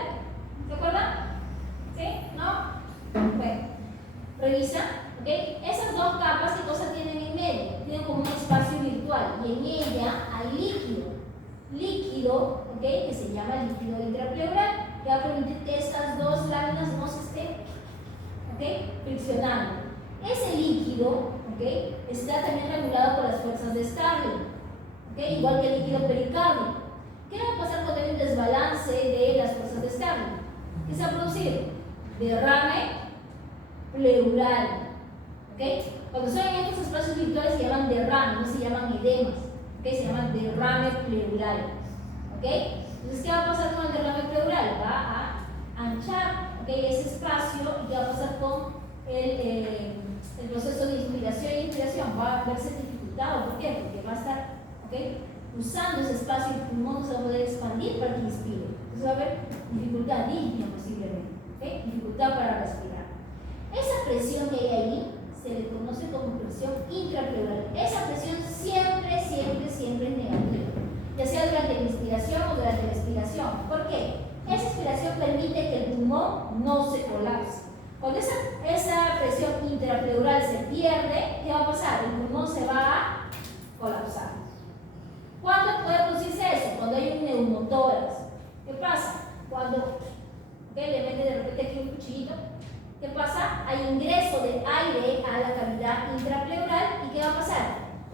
¿Se acuerdan? ¿Sí? ¿No? Bueno, revisa. ¿Okay? Esas dos capas, ¿qué cosa tienen en medio? Tienen como un espacio virtual, y en ella hay líquido, ¿okay?, que se llama líquido intrapleural, que va a permitir que estas dos láminas no se estén, ¿okay?, friccionando. Ese líquido, ¿okay?, está también regulado por las fuerzas de Starling, ¿okay?, igual que el líquido pericárdico. ¿Qué va a pasar cuando hay un desbalance de las fuerzas de Starling? ¿Qué se va a producir? Derrame pleural. ¿Okay? Cuando son en estos espacios virtuales se llaman derrame, no se llaman edemas. ¿Okay? Se llaman derrame pleural. ¿Okay? Entonces, ¿qué va a pasar con el derrame pleural? Va a anchar, ¿okay?, ese espacio. ¿Y qué va a pasar con el proceso de inspiración y expiración? Va a verse dificultado. ¿Por qué? Porque va a estar ¿ok? Usando ese espacio, el pulmón no se va a poder expandir para que inspire. Entonces va a haber dificultad, disnea posiblemente, ¿ok? Dificultad para respirar. Esa presión que hay ahí se le conoce como presión intrapleural. Esa presión siempre, siempre, siempre es negativa, ya sea durante la inspiración o durante la expiración. ¿Por qué? Esa expiración permite que el pulmón no se colapse. Cuando esa presión intrapleural se pierde, ¿qué va a pasar? El pulmón se va a colapsar. ¿Cuándo puede producirse eso? Cuando hay un neumotórax. ¿Qué pasa? Cuando le mete de repente aquí un cuchillito, ¿qué pasa? Hay ingreso de aire a la cavidad intrapleural. ¿Y qué va a pasar?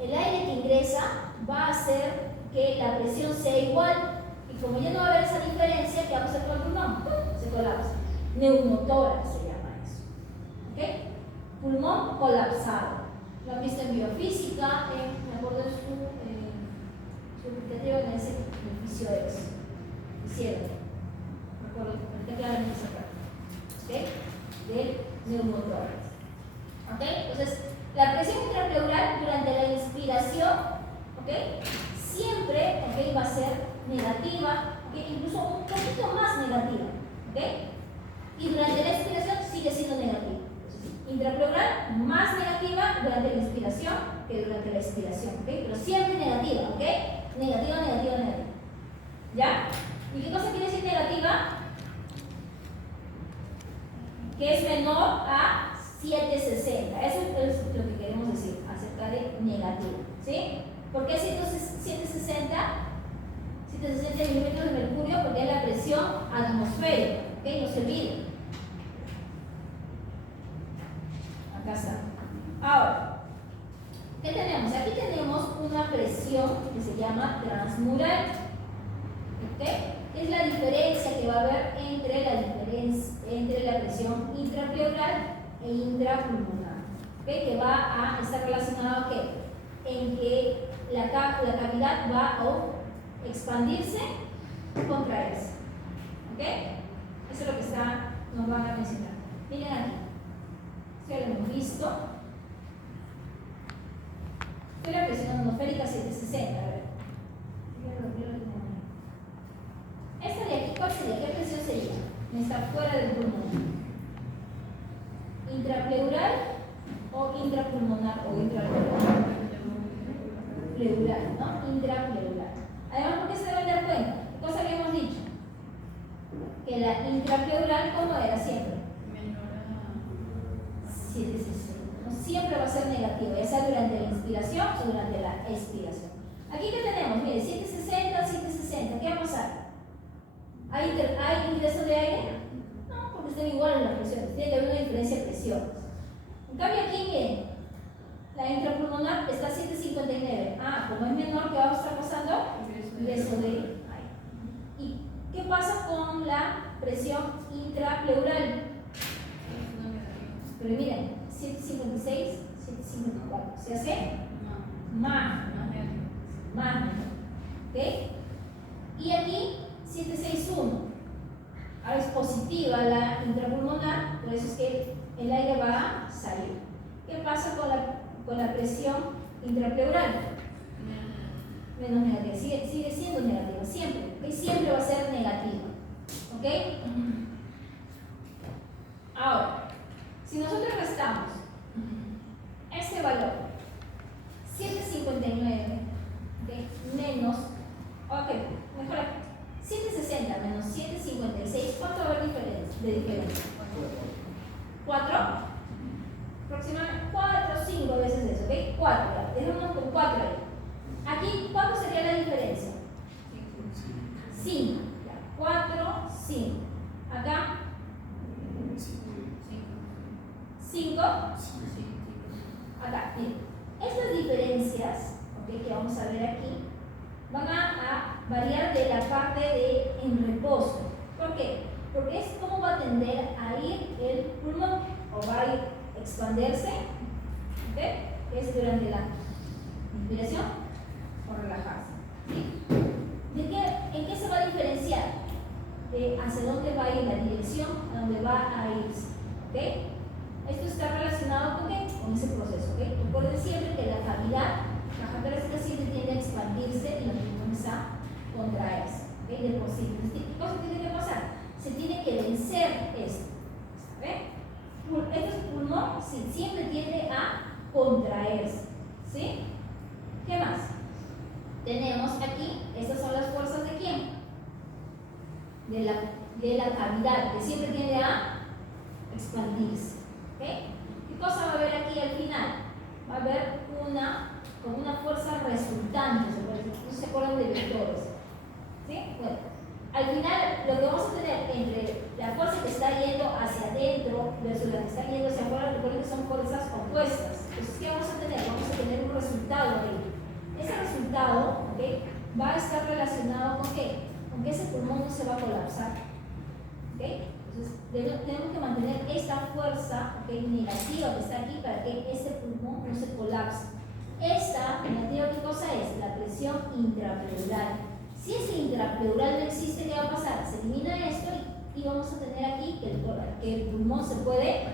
El aire que ingresa va a hacer que la presión sea igual. Y como ya no va a haber esa diferencia, ¿qué va a pasar con el pulmón? Se colapsa. Neumotórax se llama eso. ¿Ok? Pulmón colapsado. Lo han visto en biofísica, me acuerdo de su objetivo en ese edificio hicieron. Me acuerdo, está claramente esa parte. ¿Ok? Del neumotórax. ¿Ok? Entonces, la presión intrapleural durante la inspiración, ¿ok? Siempre, ¿ok? Va a ser negativa, ¿ok? Incluso un poquito más negativa, ¿ok? Y durante la expiración sigue siendo negativa. Intrapleural más negativa durante la inspiración que durante la expiración, ¿ok? Pero siempre negativa, ¿ok? Negativa, negativa, negativa. ¿Ya? ¿Y qué cosa quiere decir negativa? Que es menor a 760. Eso es lo que queremos decir acerca de negativo, ¿sí? ¿Por qué 760? 760 milímetros de mercurio, porque es la presión atmosférica, ¿ok? No se olvide. Acá está. Ahora, ¿qué tenemos? Aquí tenemos una presión que se llama transmural. ¿Ok? Es la diferencia que va a haber entre la presión intrapleural e intrapulmonar. ¿Ok? Que va a estar relacionado en que la cavidad va a expandirse o contraerse. ¿Ok? Eso es lo que nos van a mencionar. Miren aquí. Ya lo hemos visto. Esto es la presión atmosférica 760. A ver. Esta de aquí, ¿cuál sería? ¿Qué presión sería? Está fuera del pulmón. ¿Intrapleural o intrapulmonar o intrapleural? Pleural, ¿no? Intrapleural. Además, ¿por qué se deben dar cuenta? ¿Qué cosa habíamos dicho? Que la intrapleural, ¿cómo era siempre? 760. ¿No? Siempre va a ser negativa, ya sea durante la inspiración o durante la expiración. Aquí que tenemos, mire, 760, 760, ¿qué va a pasar? ¿Hay ingreso de aire? No, porque están iguales las presiones, tiene que haber una diferencia de presiones. En cambio aquí, miren, la intrapulmonar está a 759. Como es menor, ¿qué va a estar pasando? Ingreso de aire. ¿Y qué pasa con la presión intrapleural? Pero miren, 756, 754. ¿Se hace? Más. ¿Ok? Y aquí 761. Ahora es positiva la intrapulmonar, por eso es que el aire va a salir. ¿Qué pasa con la presión intrapleural? Menos negativa. Sigue siendo negativa, siempre. ¿Okay? Siempre va a ser negativa. ¿Ok? Ahora, si nosotros restamos este valor, 759, ¿okay? Menos, mejor aquí, 760 menos 756, ¿cuánto va a haber de diferencia? 4, aproximadamente 4 o 5 veces eso, ¿ok? 4, dejémonos con 4 ahí. Aquí, ¿cuánto sería la diferencia? 5, 4, 5. Acá, 5. Acá, miren. Estas diferencias, ¿okay? Que vamos a ver aquí, van a variar de la parte en reposo. ¿Por qué? Porque es cómo va a tender a ir el pulmón, o va a ir a expandirse, ¿okay? Es durante la inspiración o relajarse. ¿Sí? ¿En qué se va a diferenciar? Hacia dónde va a ir la dirección, a dónde va a irse. ¿Okay? Esto está relacionado con ese proceso. ¿Okay? Recuerden siempre que la cavidad baja torácica siempre tiende a expandirse y los pulmones a contraerse. ¿Okay? De por sí. Entonces, ¿qué cosa tiene que pasar? Se tiene que vencer esto. ¿Ven? Este pulmón siempre tiende a contraerse. ¿Sí? ¿Qué más? Tenemos aquí, estas son las fuerzas de quién? De la cavidad, que siempre tiende a expandirse. ¿Ok? ¿Qué cosa va a haber aquí al final? Va a haber como una fuerza resultante, no se acuerdan de vectores. ¿Sí? Bueno, al final lo que vamos a tener entre la fuerza que está yendo hacia adentro versus la que está yendo hacia afuera, recuerden que son fuerzas opuestas. Entonces, ¿qué vamos a tener? Vamos a tener un resultado ahí. Ese resultado, ¿okay?, va a estar relacionado con qué? Con que ese pulmón no se va a colapsar. ¿Okay? Entonces, tenemos que mantener esta fuerza, ¿okay?, negativa que está aquí para que este pulmón no se colapse. Esta negativa, ¿qué cosa es? La presión intrapleural. Si ese intrapleural no existe, ¿qué va a pasar? Se elimina esto y vamos a tener aquí que el pulmón se puede